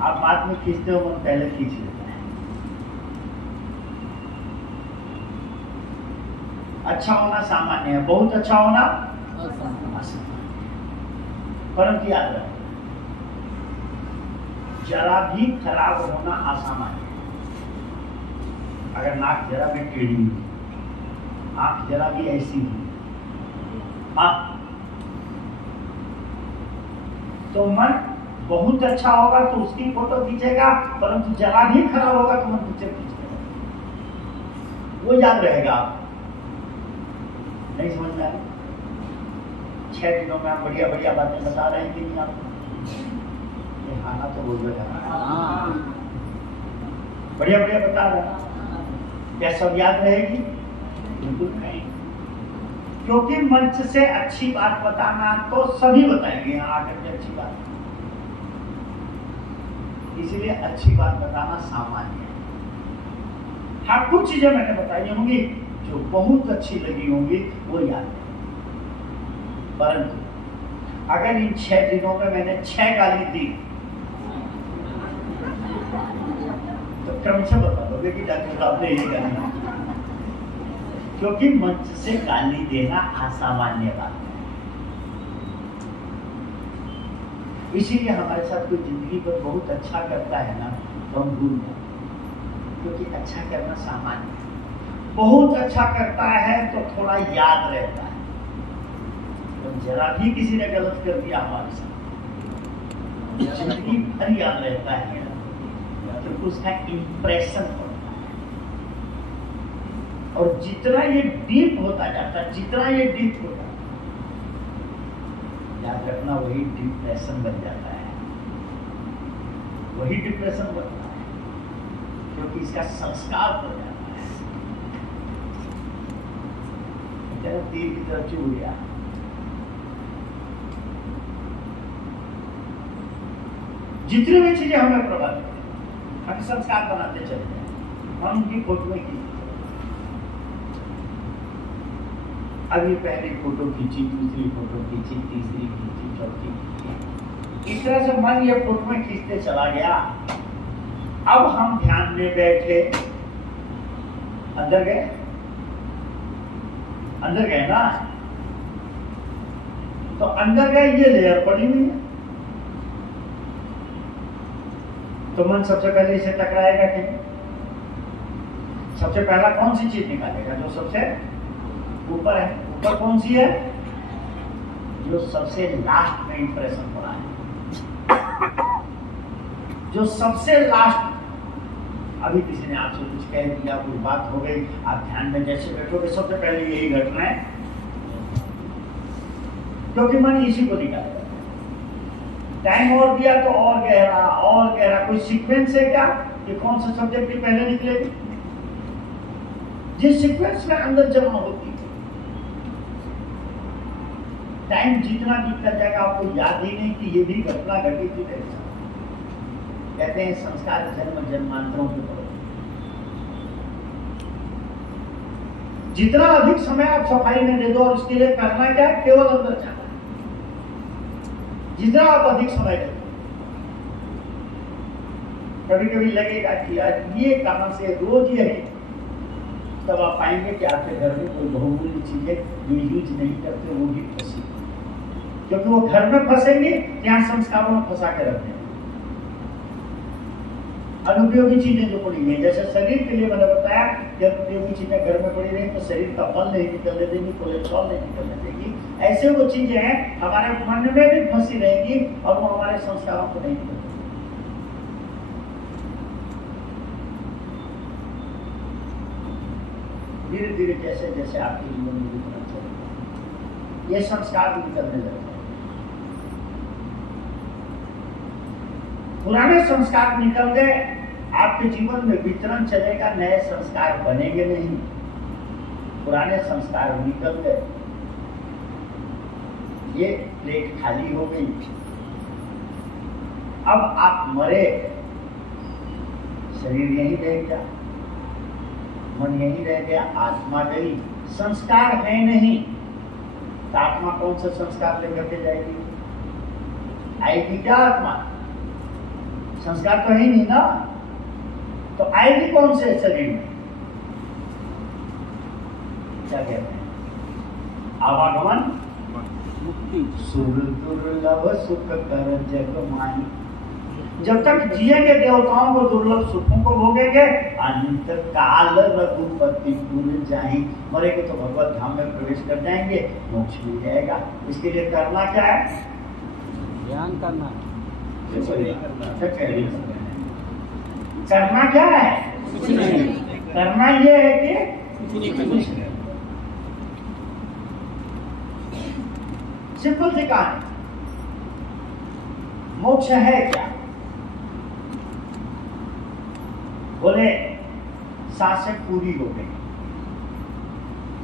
आप बाद में खींचते हो, मन पहले खींच लेता है। अच्छा होना सामान्य है, बहुत अच्छा होना असामान्य। परंतु याद रखें, जरा भी खराब होना असामान्य है। अगर नाक जरा भी टेढ़ी हुई, आंख जरा भी ऐसी हुई, तो मन बहुत अच्छा होगा तो उसकी फोटो खींचेगा, परंतु जरा भी खराब होगा तो मन पिक्चर खींचेगा। वो याद रहेगा। नहीं समझ में आया? 6 दिनों में आप बढ़िया बढ़िया बातें बता रहे हैं कि नहीं आपको? हाँ ना तो बोल रहे, बढ़िया बढ़िया बता रहे हैं, क्या सब याद रहेगी? बिल्कुल नहीं। क्योंकि मंच से अच्छी बात बताना तो सभी बताएंगे यहाँ आकर के अच्छी बात, इसलिए अच्छी बात बताना सामान्य है। हाँ, कुछ चीजें मैंने बताई होंगी जो बहुत अच्छी लगी होंगी, वो याद है। परंतु अगर इन 6 दिनों में मैंने 6 गाली दी तो क्रम से बता दोगे कि डॉक्टर साहब ने ये गाली दी। क्योंकि मंच से गाली देना असामान्य बात है। इसीलिए हमारे साथ कोई जिंदगी पर बहुत अच्छा करता है ना, तो हम भूल जाते, क्योंकि अच्छा करना सामान्य है। बहुत अच्छा करता है तो थोड़ा याद रहता है। तो जरा भी किसी ने गलत कर दिया हमारे साथ, जिंदगी भर याद रहता है, तो उसका इंप्रेशन होता है। और जितना ये डीप होता जाता है, जितना ये डीप होता है, याद रखना वही डिप्रेशन बन जाता है, वही डिप्रेशन बनता है, क्योंकि इसका संस्कार हो जाता है। तीर की तरफ चूक गया। जितनी भी चीजें हमें प्रभावित करें, हम संस्कार बनाते चले जाए, हम उनकी फोटोएं खींचते। अब ये पहली फोटो खींची, दूसरी फोटो खींची, तीसरी खींची, चौथी खींची, इस तरह से मन ये फोटोएं खींचते चला गया। अब हम ध्यान में बैठे, अंदर गए, अंदर गए ना, तो अंदर गए, ये लेयर पड़ी हुई है, तो मन सबसे पहले इसे टकराएगा कि सबसे पहला कौन सी चीज निकालेगा? जो सबसे ऊपर है। ऊपर कौन सी है? जो सबसे लास्ट में इंप्रेशन पड़ा है, जो सबसे लास्ट। अभी किसी ने आपसे कुछ कह दिया, कोई बात हो गई, आप ध्यान में जैसे बैठोगे सबसे पहले यही घटना है, क्योंकि मन इसी को निकालेगा। टाइम और दिया तो और गहरा, और गहरा। कोई सीक्वेंस है क्या कि कौन सा सब्जेक्ट पहले निकलेगी? जिस सीक्वेंस में अंदर जमा होती है, टाइम जितना बीतता जाएगा आपको याद ही नहीं कि ये भी घटना घटी थी। कहते हैं संस्कार जन्म जन्मांतरों के तरफ। जितना अधिक समय आप सफाई में दे दो, और उसके लिए करना क्या है? केवल अंदर जाना है। जितना आप अधिक समय दे दो, कभी कभी लगेगा कि यार ये कहां से रोज ये है, तब आप पाएंगे कि आपके घर में कोई बहुमूल्य चीजें जो यूज नहीं करते वो भी फंसी, क्योंकि वो घर में फंसेंगे यहाँ संस्कारों में फंसा के रखते हैं। अनुपयोगी चीजें जो पड़ी हुई, जैसे शरीर के लिए मैंने बताया कि अनुपयोगी चीजें घर में पड़ी रही तो शरीर का बल नहीं निकलने देगी, कोलेस्ट्रॉल नहीं निकलने देगी। ऐसे वो चीजें हैं हमारे मन में भी फंसी रहेगी और वो हमारे संस्कारों को नहीं निकलती। धीरे धीरे जैसे जैसे आपके जीवन में निकलना चाहिए, ये संस्कार भी निकलने लगते हैं। पुराने संस्कार निकल गए, आपके जीवन में वितरण चलेगा, नए संस्कार बनेंगे नहीं। पुराने संस्कार निकल गए, ये प्लेट खाली हो गई। अब आप मरे, शरीर यहीं रह गया, मन यहीं रह गया, आत्मा गई, संस्कार है नहीं। तो आत्मा कौन सा संस्कार लेकर के जाएगी? आएगी क्या आत्मा? संस्कार तो है ही नहीं ना, तो आएगी कौन से शरीर में? क्या कहते हैं? आवागमन मुक्ति सुर दुर्लभ सुख कर जग माही। जब तक जिएंगे देवताओं को दुर्लभ सुखों को भोगेंगे, अंत काल रघुपति पुर जाहि। मरेंगे तो भगवत धाम में प्रवेश कर जाएंगे, मोक्ष मिल जाएगा। इसके लिए करना क्या है? ध्यान करना, करना क्या है? करना ये है कि सिंपल सी कहानी। मोक्ष है क्या? बोले सांसें पूरी हो गई,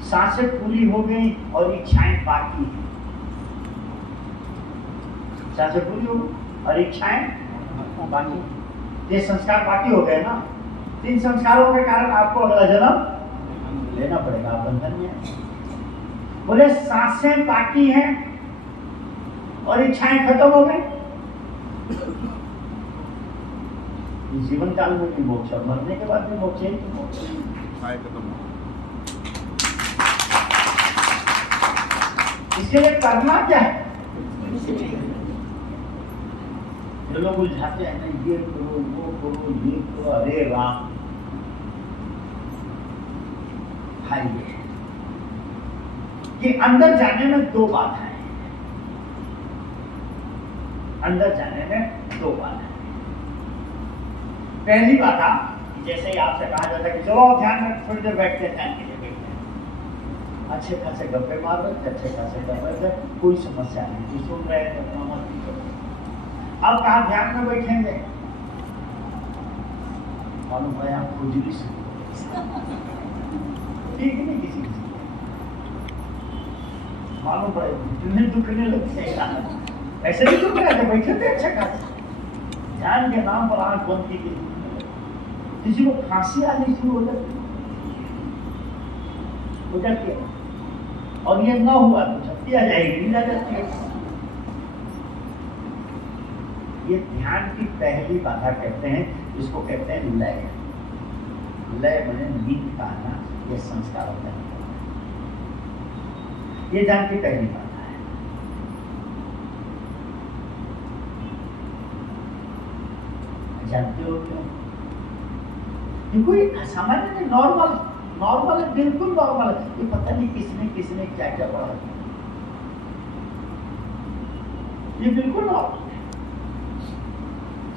सांसें पूरी हो गई और इच्छाएं बाकी हैं। सांसें पूरी हो गई और इच्छाएं बाकी, ये संस्कार बाकी हो गए ना। इन संस्कारों के कारण आपको अगला जन्म लेना पड़ेगा, आप बंधन में हैं। बोले सांसें बाकी हैं और इच्छाएं खत्म हो गई। जीवन काल में भी मोक्ष, मरने के बाद भी मोक्ष है कि मोक्ष? इसके लिए करना क्या है? जो लोग उलझाते हैं ना, ये करो वो करो ये करो, अरे राम भाई, कि अंदर जाने में दो बाधाएं हैं। अंदर जाने में दो बाधाएं। पहली बाधा, जैसे ही आपसे कहा जाता है कि चलो ध्यान में थोड़ी देर बैठते हैं, ध्यान के लिए बैठते हैं, अच्छे खासे गप्पे मार रहे थे, अच्छे खासे कर रहे थे, कोई समस्या नहीं थी, सुन रहे थे, अपना मस्ती कर रहे थे। अब कहा ध्यान में बैठेंगे, मालूम है आप खुजली से ठीक नहीं, किसी मालूम पड़े इतने दुखने लगते हैं। ऐसे नहीं दुख रहे थे, बैठे थे अच्छा खासा, ध्यान के नाम पर आंख बंद की गई। किसी को खांसी आनी शुरू हो जाती है, और ये ना हुआ तो छत्ती आ जाएगी, नींद आ जाती है। ये ध्यान की पहली बाधा कहते हैं, इसको कहते हैं लय। लय मैंने नींद का आना, ये संस्कार होता है। ये ध्यान की पहली बाधा है। जानते हो क्यों? कोई सामान्य नहीं, नॉर्मल है, बिल्कुल नॉर्मल है। ये पता नहीं किसने क्या क्या पढ़ा, ये बिल्कुल नॉर्मल है।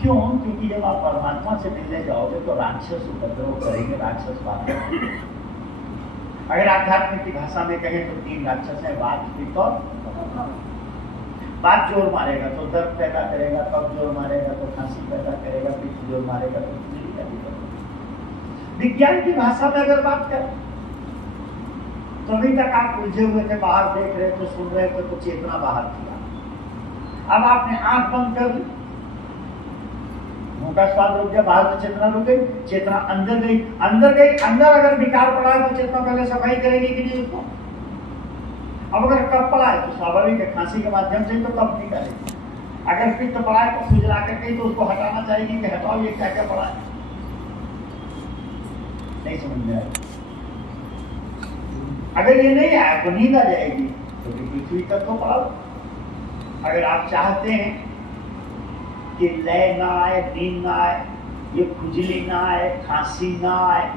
क्यों? क्योंकि जब आप परमात्मा से मिलने जाओगे तो राक्षस उपद्रव करेंगे, राक्षस बात। अगर आध्यात्म की भाषा में कहें तो 3 राक्षस है, वात पित्त और बात जोर मारेगा तो दर्द पैदा करेगा, कब जोर मारेगा तो खांसी पैदा करेगा, पित्त जोर मारेगा तो खुजली पैदा करेगा। विज्ञान की भाषा में अगर बात करें तो अभी तक आप उलझे हुए थे, बाहर देख रहे थे, सुन रहे थे, तो चेतना बाहर किया। अब आपने आंख बंद कर ली, मुंह का स्वाद रुक गया, बाहर से चेतना रुक गई, चेतना अंदर गई। अंदर अगर विकार पड़ा है तो चेतना पहले सफाई करेगी कि नहीं उसको? अब अगर कफ पड़ा है तो स्वाभाविक है खांसी के माध्यम से तो कफ निकालेगी। अगर पित्त पड़ा है तो खुजला करके तो उसको हटाना चाहेगी कि हटाओ ये क्या क्या पड़ा है। नहीं समझ में आएगी। अगर ये नहीं आया तो नींद आ जाएगी, तो पृथ्वी तक तो पड़ा। अगर आप चाहते हैं कि लय ना आए, नींद ना आए, ये खुजली ना आए, खांसी ना आए,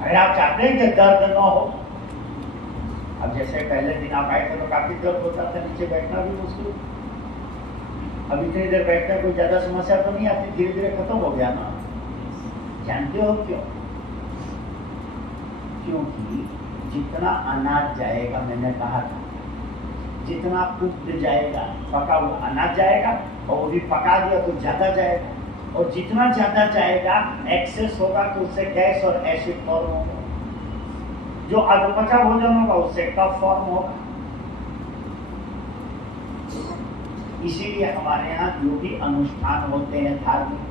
अगर आप चाहते हैं कि दर्द ना हो, अब जैसे पहले दिन आप आए थे तो काफी दर्द होता था, नीचे बैठना भी मुश्किल, अब इतनी देर बैठना कोई ज्यादा समस्या तो नहीं आती, धीरे धीरे खत्म हो गया ना। जानते हो क्यों? क्योंकि जितना अनाज जाएगा, मैंने कहा था जितना कुक जाएगा पका हुआ अनाज जाएगा, और वो भी पका दिया तो ज्यादा जाएगा, और जितना ज्यादा जाएगा एक्सेस होगा तो उससे गैस और एसिड फॉर्म होगा, जो अधपचा भोजन होगा उससे कफ फॉर्म होगा। इसीलिए हमारे यहाँ जो भी अनुष्ठान होते हैं धार्मिक,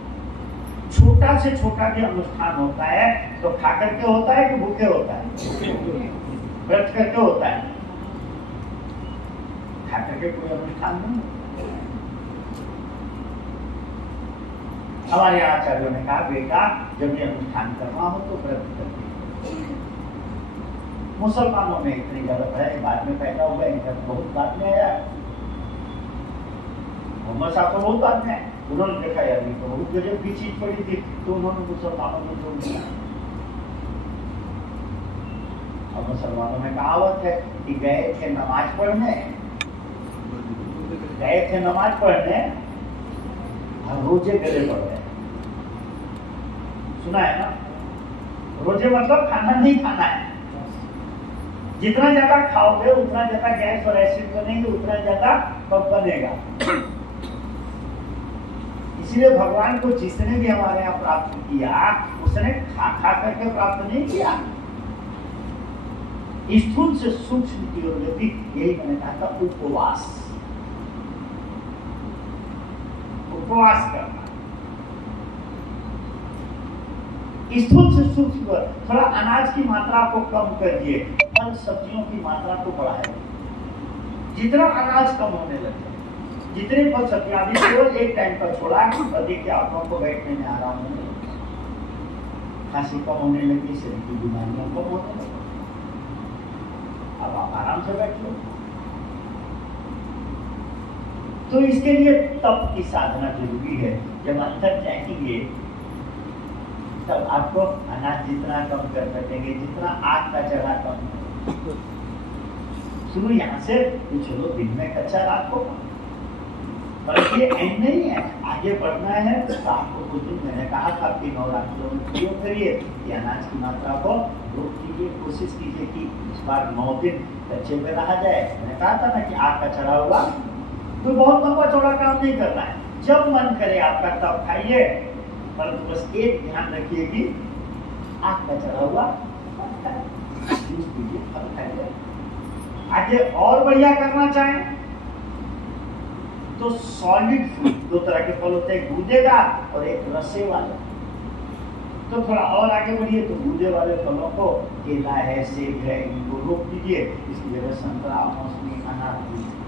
छोटा से छोटा भी अनुष्ठान होता है तो खा करके होता है कि भूखे होता है? व्रत करके होता है। खा करके कोई अनुष्ठान नहीं। हमारे यहाँ आचार्यों ने कहा बेटा जब ये अनुष्ठान करना हो तो व्रत करके। मुसलमानों में इतनी जरूरत है, बाद में पैदा हुआ, इनका बहुत बाद में आया। मोहम्मद साहब तो बहुत बाद में, उन्होंने देखा यार ये तो बहुत गजब की चीज पड़ी थी, तो उन्होंने मुसलमानों को जोड़ दिया। और मुसलमानों में कहावत है कि गए थे नमाज पढ़ने और रोजे गले पड़ गए। सुना है ना? रोजे मतलब खाना नहीं खाना है। जितना ज्यादा खाओगे उतना ज्यादा गैस और एसिड बनेंगे, उतना ज्यादा कफ बनेगा। इसलिए भगवान को जिसने भी हमारे यहाँ प्राप्त किया उसने खा खा करके प्राप्त नहीं किया। स्थूल से सूक्ष्म की ओर गति, यही मैंने कहा था उपवास करना। स्थूल से सूक्ष्म थोड़ा अनाज की मात्रा को कम करिए, फल सब्जियों की मात्रा को बढ़ाइए। जितना अनाज कम होने लगे, जितने फल सब्जियां अभी केवल एक टाइम पर छोड़ा और देखिए आप लोगों को बैठने में आराम होने लगा, खांसी कम होने लगी, शरीर की बीमारियां कम होने लगी। अब आप आराम से बैठो। तो इसके लिए तप की साधना जरूरी है। जब अंतर जाएंगे तब आपको अनाज जितना कम कर सकेंगे, जितना आग का चढ़ा कम। शुरू यहाँ से तो चलो दिन में कच्चा रात को, पर ये एंड नहीं है, आगे बढ़ना है। तो आपको कुछ दिन मैंने कहा था कि नवरात्रों में प्रयोग करिए कि अनाज की मात्रा को रोक कीजिए, कोशिश कीजिए कि इस बार 9 दिन कच्चे में रहा जाए। मैंने कहा था ना कि आग का चढ़ा हुआ तो बहुत लंबा चौड़ा काम नहीं करना है, जब मन करे आपका तब खाइए, परंतु बस एक ध्यान रखिए कि आग का चढ़ा हुआ जूस पीजिए, फल खाइए। आगे और बढ़िया करना चाहें तो सॉलिड फ्रूट, 2 तरह के फल होते हैं, गूदेदार और एक रसे वाले। तो थोड़ा और आगे बढ़िए तो गूदे वाले फलों को, केला है, सेब है, इनको रोक दीजिए। इसकी जगह संतरा, मौसमी, अनार,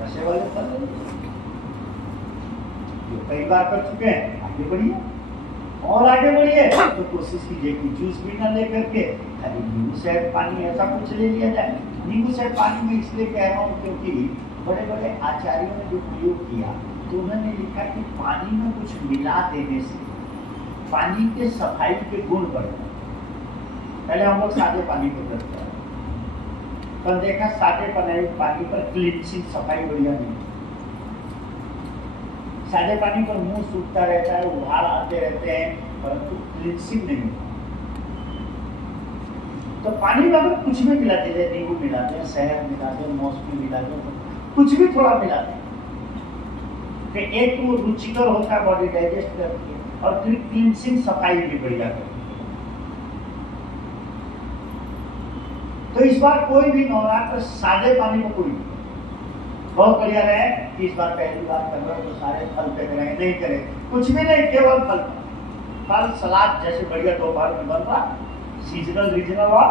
रसे वाले फल जो कई बार कर चुके हैं, आगे बढ़िए। और आगे बढ़िए तो कोशिश कीजिए कि जूस भी ना लेकर के खाली नींबू शहद पानी ऐसा कुछ ले लिया जाए। नींबू शहद पानी में इसलिए कह रहा हूँ क्योंकि बड़े बड़े आचार्यों ने जो प्रयोग किया तो उन्होंने लिखा कि पानी में कुछ मिला देने से पानी के सफाई के गुण बढ़ते हैं। पहले हम लोग सादे पानी को करते हैं, पर देखा सादे पानी पर क्लींसिंग सफाई बढ़िया नहीं। सादे पानी पर मुंह सूखता रहता है, उबाल आते रहते हैं, परंतु क्लींसिंग नहीं होता। तो पानी में अगर कुछ भी मिलाते हैं, नींबू मिलाते हैं, शहद मिलाते हैं, मौसमी मिलाते हैं, कुछ भी थोड़ा मिलाते हैं, तो एक वो रुचिकर होता है, बॉडी डाइजेस्ट करती है, और फिर क्लींसिंग सफाई भी बढ़िया करती है। तो इस बार कोई भी नवरात्र सादे पानी में कोई बहुत बढ़िया रहे कि इस बार पहली बार कर रहे हो तो सारे फल पे करेंगे, नहीं करें कुछ भी नहीं, केवल फल सलाद जैसे बढ़िया दोपहर में बन रहा, सीजनल रीजनल और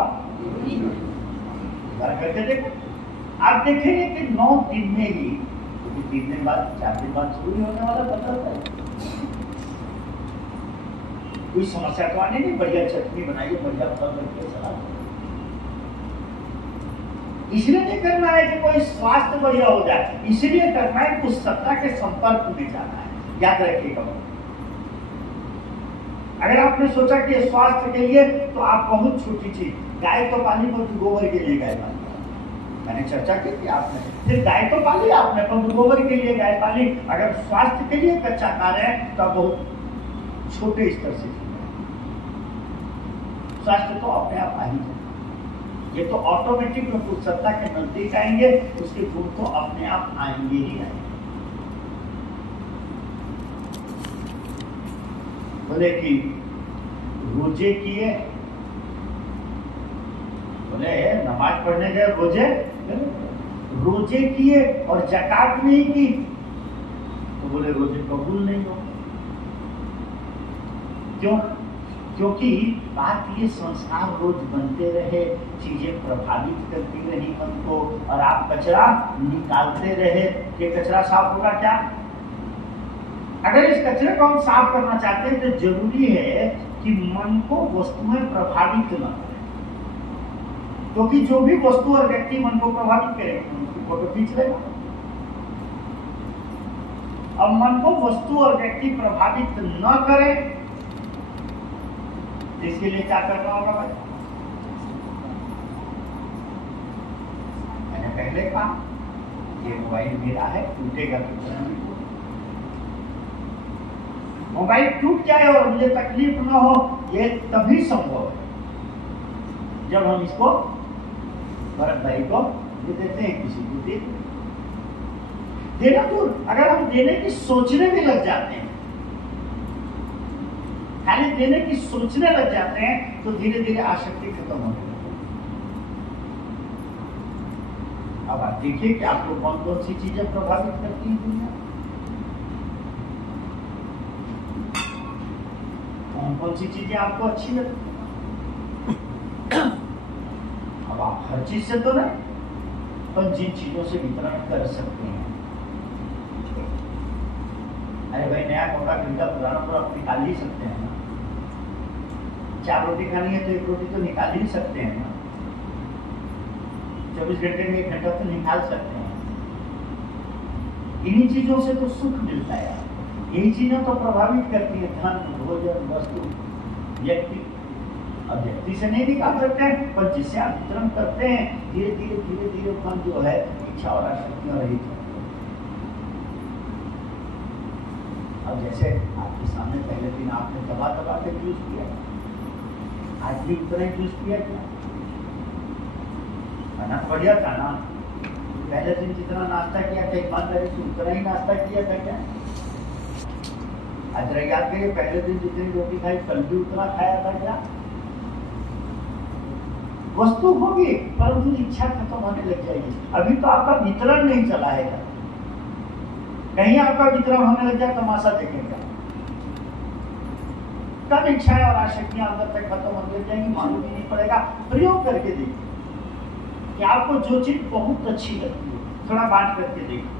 करके देखो। आप देखेंगे कि 9 दिन में ही, क्योंकि 3 दिन बाद 4 दिन बाद शुरू होने वाला पता है, कोई समस्या तो आने नहीं। बढ़िया चटनी बनाइए, बढ़िया फल रखिए, सलाद। इसलिए नहीं करना है कि कोई स्वास्थ्य बढ़िया हो जाए, इसलिए करना है कुछ सत्ता के संपर्क में जाना है। याद रखिएगा, अगर आपने सोचा कि स्वास्थ्य के लिए तो आप बहुत छोटी चीज, गाय तो पाली पर गोबर के लिए गाय पाली, मैंने चर्चा की थी आपने, फिर गाय तो पाली आपने पर गोबर के लिए गाय पाली। अगर स्वास्थ्य के लिए कच्चा कार्य है तो बहुत छोटे स्तर से स्वास्थ्य तो अपने आप आ ही जाए। ये तो ऑटोमेटिक में सत्ता के नजदीक आएंगे, उसके गुण तो अपने आप आएंगे ही आएंगे। बोले कि रोजे किए, बोले नमाज पढ़ने गए रोजे किए और जकात नहीं की, तो बोले रोजे कबूल नहीं हो। क्यों? क्योंकि बात ये संस्कार रोज बनते रहे, चीजें प्रभावित करती रही मन को, और आप कचरा निकालते रहे कि कचरा साफ होगा क्या? अगर इस कचरे को हम साफ करना चाहते हैं तो जरूरी है कि मन को वस्तुएं प्रभावित न करें, क्योंकि जो भी वस्तु और व्यक्ति मन को प्रभावित करेगा उसकी फोटो खींच लेगा। अब मन को वस्तु और व्यक्ति प्रभावित न करे, इसके लिए क्या करना होगा भाई? मैंने पहले कहा ये मोबाइल मेरा है, टूटेगा तो मोबाइल टूट जाए और मुझे तकलीफ न हो, ये तभी संभव है जब हम इसको भरत भाई को दे देते हैं, किसी को दे देना। तो अगर हम देने की सोचने में लग जाते हैं, खाली देने की सोचने लग जाते हैं, तो धीरे धीरे आसक्ति खत्म होने लगती है। अब आप देखिए कि आपको कौन कौन सी चीजें प्रभावित करती हैं दुनिया, कौन कौन सी चीजें आपको अच्छी लगती है। अब आप हर चीज से तो नहीं, पर जिन चीजों से वितरण कर सकते हैं। अरे भाई नया कपड़ा खरीदा, पुराना तो आप निकाल ही सकते हैं ना। 4 रोटी खानी है तो 1 रोटी तो निकाल ही सकते हैं ना। 24 घंटे में 1 घंटा तो निकाल सकते हैं। इन्हीं चीजों से तो सुख मिलता है। यही चीजें तो प्रभावित करती है, धन, भोजन, वस्तु, व्यक्ति। अब व्यक्ति से नहीं निकाल सकते हैं, पर जिससे आप वितरण करते हैं, धीरे धीरे धीरे धीरे मन जो है इच्छा और आसक्तियां रहित। अब जैसे आपके सामने पहले दिन आपने दबा दबा के जूस पिया, आज भी उतना ही जूस पिया क्या? खाना बढ़िया था ना? पहले दिन जितना नाश्ता किया था ईमानदारी से उतना ही नाश्ता किया था क्या? आज याद करिए, पहले दिन जितनी रोटी खाई कल भी उतना खाया था क्या? वस्तु होगी परंतु इच्छा खत्म होने लग जाएगी। अभी तो आपका वितरण नहीं चला है, कहीं आपका वितरण होने लग जाए तमाशा देखेगा। तब इच्छाएं और आसक्तियां अंदर तक खत्म होने लग जाएंगी, मालूम ही नहीं पड़ेगा। प्रयोग करके देखिए कि आपको जो चीज बहुत अच्छी लगती है, थोड़ा बांट करके देखिए।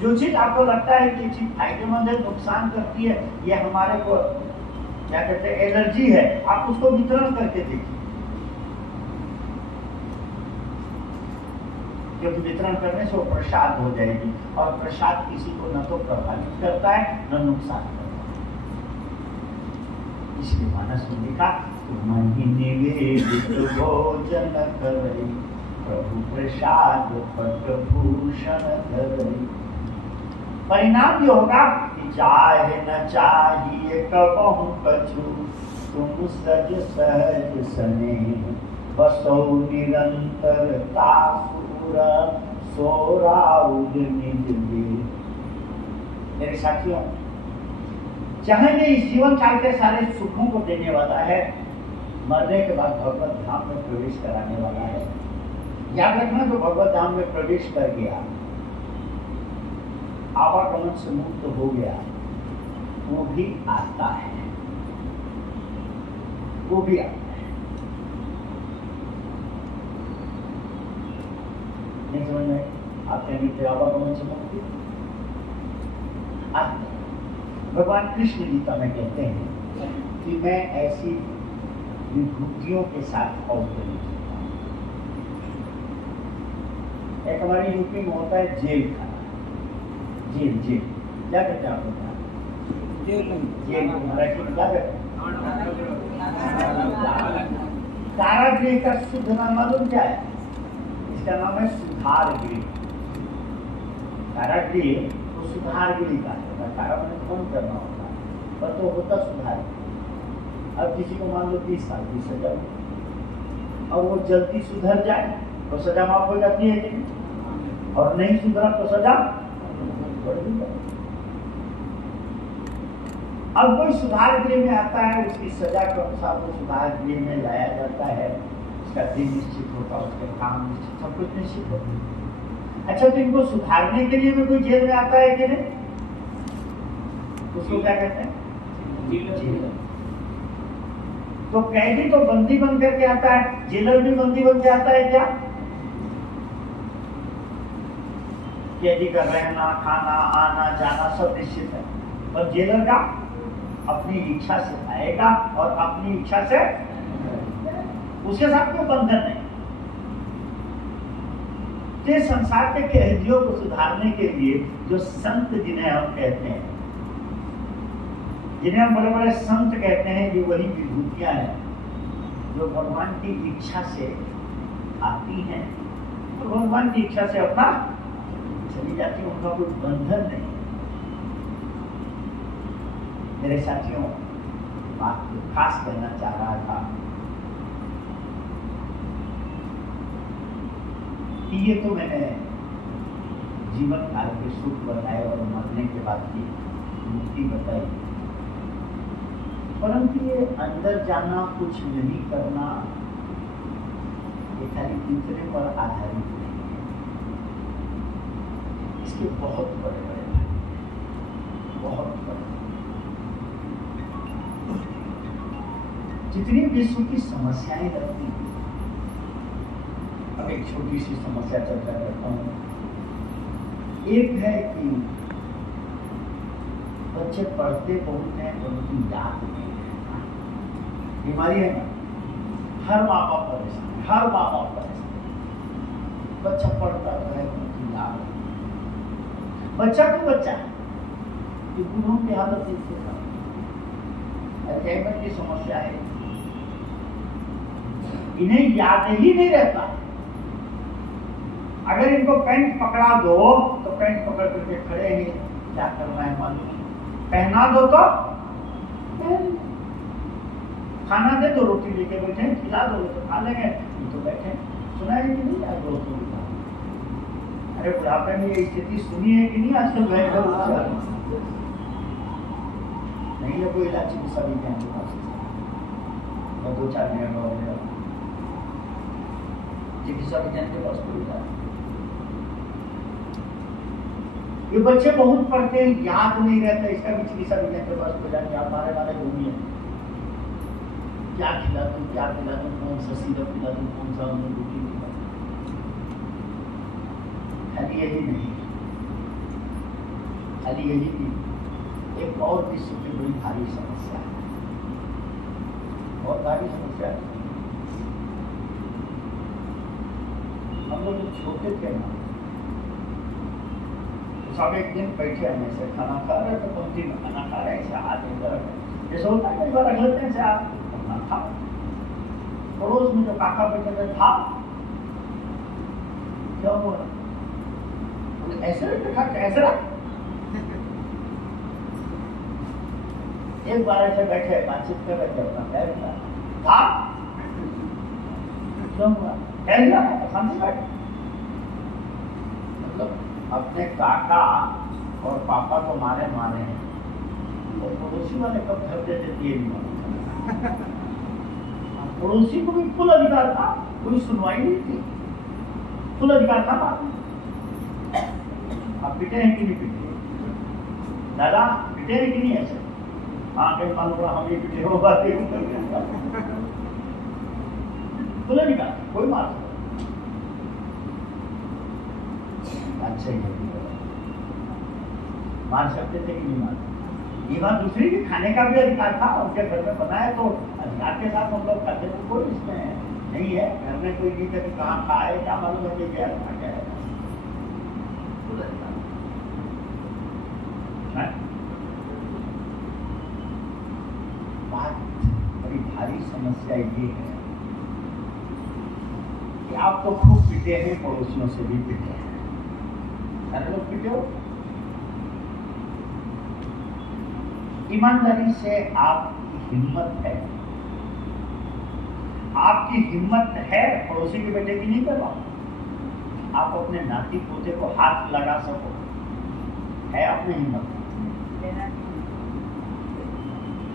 जो चीज आपको लगता है कि चीज फायदेमंद है, नुकसान करती है, ये हमारे को क्या कहते हैं एलर्जी है, आप उसको वितरण करके देखिए। क्योंकि वितरण करने से वो प्रसाद हो जाएगी, और प्रसाद किसी को न तो प्रभावित करता है न नुकसान करता है। इसलिए मानस में लिखा, तुम ही निवेदित भोजन करे, प्रभु प्रसाद पट भूषण धरे। परिणाम ये होगा कि चाहे न चाहिए कबहु कछु, तुम सज सहज स्नेह बसो निरंतरता सोराउद निज वीर। मेरे साथियों, चाहे मैं इस जीवन काल के सारे सुखों को देने वाला है, मरने के बाद भगवत धाम में प्रवेश कराने वाला है। याद रखना, जो भगवत धाम में प्रवेश कर गया, आवागमन से मुक्त हो गया, वो भी आता है, वो भी आता है। नहीं समझ में आप कहेंगे आवागमन से मुक्ति? भगवान कृष्ण गीता में कहते हैं कि मैं ऐसी विभूतियों के साथ अवतरित होता हूं। एक हमारी यूपी में होता है जेल खाना, जेल जेल क्या कहते हैं आप लोग? जेल मराठी में क्या कहते हैं? कारागृह का शुद्ध नाम मालूम क्या है? इसका नाम है सुधार गृह। कारागृह तो सुधार गृह का है, कारा मैंने कौन करना होता है, पर तो होता सुधार। अब किसी को मान लो 20 साल की सजा हो और वो जल्दी सुधर जाए तो सजा माफ हो जाती है कि नहीं? और नहीं सुधरा तो सजा बढ़ भी जाती है। अब कोई सुधार गृह में आता है, उसकी सजा के अनुसार वो सुधार गृह में लाया जाता है, उसका दिन निश्चित होता है, उसके काम निश्चित, सब कुछ निश्चित होता है। अच्छा, तो इनको सुधारने के लिए भी कोई जेल में आता है कि नहीं? उसको क्या कहते हैं? जेलर। तो कैदी तो बंदी बन करके आता है, जेलर भी बंदी बन के आता है क्या? कैदी का रहना, खाना, आना जाना सब निश्चित है, और जेलर का अपनी इच्छा से आएगा और अपनी इच्छा से उसके साथ कोई बंधन नहीं। तो संसार के कैदियों को सुधारने के लिए जो संत जिन्हें हम कहते हैं, जिन्हें हम बड़े बड़े संत कहते हैं, ये वही विभूतियां हैं जो भगवान की इच्छा से आती हैं और भगवान की इच्छा से अपना चली जाती है, उनका कोई बंधन नहीं। मेरे साथियों, बात खास कहना चाह रहा था कि ये तो मैंने जीवन काल के सुख बताए और मरने के बाद की मुक्ति बताई, परंतु ये अंदर जाना, कुछ नहीं करना, ये खाली दूसरे पर आधारित नहीं है। इसके बहुत बड़े बड़े बहुत बड़े जितनी विश्व की समस्याएं रहती हैं, अब एक छोटी सी समस्या चर्चा करता हूँ। एक है कि बच्चे पढ़ते बहुत हैं परंतु याद नहीं रहता, बीमारी है ना, हर माँ बाप परेशान है, हर माँ बाप परेशान है। बच्चा पढ़ता है परंतु याद नहीं। बच्चा तो बच्चा है, गुणों की हालत इसके साथ अल्जाइमर की समस्या है, इन्हें याद ही नहीं रहता। अगर इनको पेंट पकड़ा दो तो पेंट पकड़ करके खड़े ही, क्या करना है मालूम, पहना दो तो खाना दे दो, रोटी लेके बैठे, खिला दो तो खा लेंगे, तो बैठे। सुना है कि नहीं यार दोस्तों? अरे बुढ़ापे में ये स्थिति सुनी है कि नहीं आजकल? नहीं है कोई इलाज चिकित्सा विज्ञान के पास, 2-4 मिनट और चिकित्सा विज्ञान के पास कोई इलाज। ये बच्चे बहुत पढ़ते हैं, याद नहीं रहता, इसका भी चिकित्सा विज्ञान के पास कोई इलाज। आप मारे घूमिए, क्या खिला दूं, क्या खिला दूं, कौन सा सिरप खिला दूं, कौन सा रोटी खिला दूं। खाली यही नहीं, खाली यही नहीं, एक और विश्व की बड़ी भारी समस्या है, बहुत भारी समस्या है। हम लोग छोटे थे ना, सब एक दिन बैठे हैं, ऐसे खाना खा रहे थे, पंक्ति में खाना खा रहे हैं, ऐसे हाथ इधर जैसे होता है, कई बार रख लेते हैं ऐसे आप अपना खा। पड़ोस में जो काका बैठे थे, था क्या हुआ, ऐसे रख, ऐसे रख। एक बार ऐसे बैठे बातचीत कर रहे थे, अपना पैर था क्यों हुआ, कैसा शांति बैठ। मतलब अपने काका और पापा को मारे हैं, और पड़ोसी वाले कब घर दे देती है नहीं मालूम। पड़ोसी को भी फुल अधिकार था, कोई सुनवाई नहीं थी, फुल अधिकार था। आप पिटे हैं कि नहीं पिटे? दादा पिटे हैं कि नहीं? ऐसे हाँ, कहीं मालूम पड़ा हम ही पिटे हो बात, फुल अधिकार, कोई मार सकता। अच्छा ही मार सकते थे कि नहीं मार? ये बात दूसरी भी, खाने का भी अधिकार था, उनके घर में बनाया तो अधिकार के साथ हम लोग खाते थे, कोई इसमें नहीं है। घर में कोई नहीं कभी कहाँ खाए, क्या मालूम है कि क्या खा गया है। बात बड़ी भारी समस्या ये है कि आप तो खूब पिटे हैं, पड़ोसियों से भी पिटे हैं, सारे लोग पिटे हो। ईमानदारी से आपकी हिम्मत है आपकी हिम्मत है पड़ोसी के बेटे की नहीं करवा, आप अपने नाती पोते को हाथ लगा सको, है अपनी हिम्मत?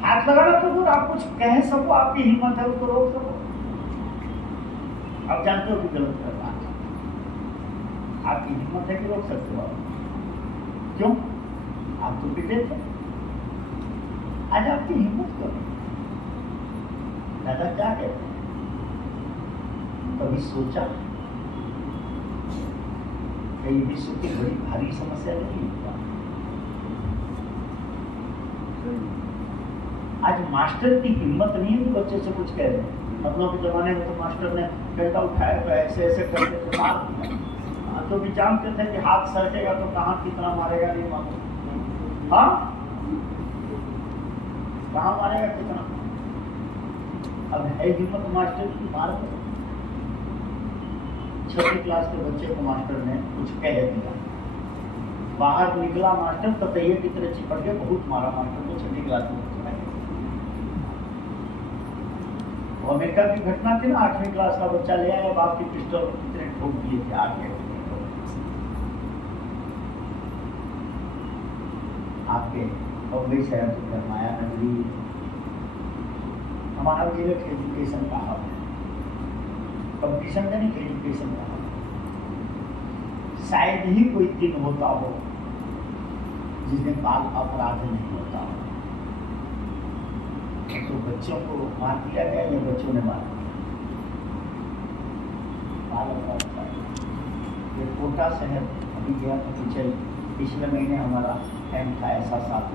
हाथ लगाना तो दूर, आप कुछ कह सको, आपकी हिम्मत है उसको रोक सको। आप जानते हो कि गलत कर रहा है, आपकी हिम्मत है कि रोक सकते हो आप? क्यों? आप तो पिटे थे, आज आपकी हिम्मत क्यों नहीं? दादा क्या कहते हैं, कभी सोचा कई विश्व की बड़ी भारी समस्या नहीं है? आज मास्टर की हिम्मत नहीं है कि बच्चे से कुछ कह रहे हैं। अपनों के जमाने में तो मास्टर ने डंडा उठाया तो ऐसे ऐसे करके तो मार दिया, तो भी जानते थे कि हाथ सरकेगा तो कहाँ कितना मारेगा नहीं मालूम। हाँ, कहाँ मारेगा कितना? अब है हिम्मत मास्टर की मार दो। 6वीं क्लास के बच्चे को मास्टर ने कुछ कह दिया, बाहर निकला मास्टर तो तैये की तरह चिपट के बहुत मारा मास्टर को 6वीं क्लास में। अमेरिका की घटना थी ना, 8वीं क्लास का बच्चा ले आया, बाप की पिस्टल कितने ठोक दिए थे आगे। आपके बम्बई शहर के माया नगरी, हमारा मेरठ एजुकेशन का हब है, कंपटीशन का नहीं, एजुकेशन का हब। शायद ही कोई दिन होता हो जिस दिन बाल अपराध नहीं होता हो। तो बच्चों को मार दिया गया या बच्चों ने मार दिया? बाल अपराध। ये कोटा शहर अभी गया था पिछले महीने, हमारा कैंप था ऐसा 7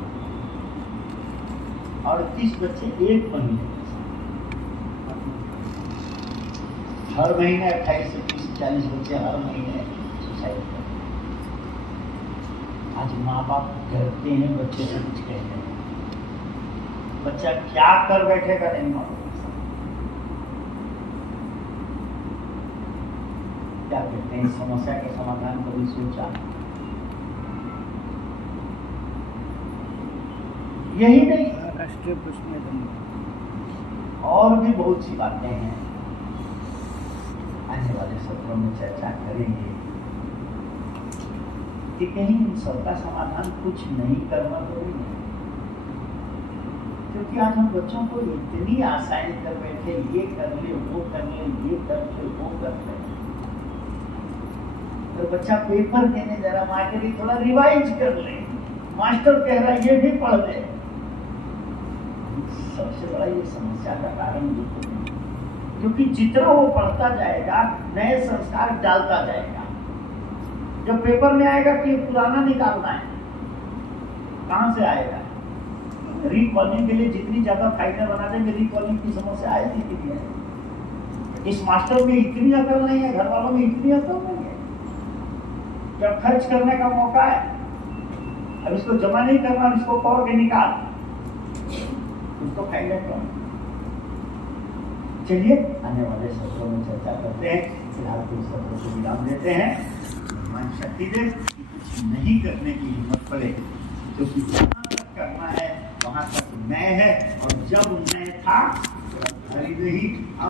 और 30 बच्चे एक महीने, हर महीने 28 से 30 40 बच्चे हर महीने सुसाइड करते हैं। आज माँ बाप डरते हैं बच्चे से कुछ कहते हैं, बच्चा क्या कर बैठेगा नहीं मालूम। क्या कहते हैं, समस्या का समाधान कभी सोचा? यही नहीं, राष्ट्रीय प्रश्न और भी बहुत सी बातें हैं, आने वाले सत्रों में चर्चा करेंगे कि कहीं इन सबका समाधान कुछ नहीं करना तो नहीं, क्योंकि आज हम बच्चों को इतनी आसानी कर बैठे, ये कर ले, वो कर ले, ये कर ले, वो कर ले। तो बच्चा पेपर देने जा रहा, माँ के लिए थोड़ा रिवाइज कर ले, मास्टर कह रहा है ये भी पढ़ ले। सबसे बड़ा ये समस्या का कारण ये तो है, क्योंकि जितना वो पढ़ता जाएगा नए संस्कार डालता जाएगा। जब पेपर में आएगा कि पुराना निकालना है, कहां से आएगा? रिकॉलिंग के लिए जितनी ज्यादा फाइलें बना देंगे, रिकॉलिंग की समस्या आएगी कि नहीं? इस मास्टर में इतनी अकल नहीं है, घर वालों में इतनी अकल नहीं है। जब खर्च करने का मौका है, अब इसको जमा नहीं करना, इसको पढ़ के निकाल, उसको फाइलें कौन? चलिए आने वाले सत्रों में चर्चा करते हैं। फिलहाल तो सत्रों को विराम देते हैं। भगवान शक्ति दे कि कुछ नहीं करने की हिम्मत पड़े, क्योंकि जहाँ तक करना है वहां तक मैं है, और जब मैं था खरीद ही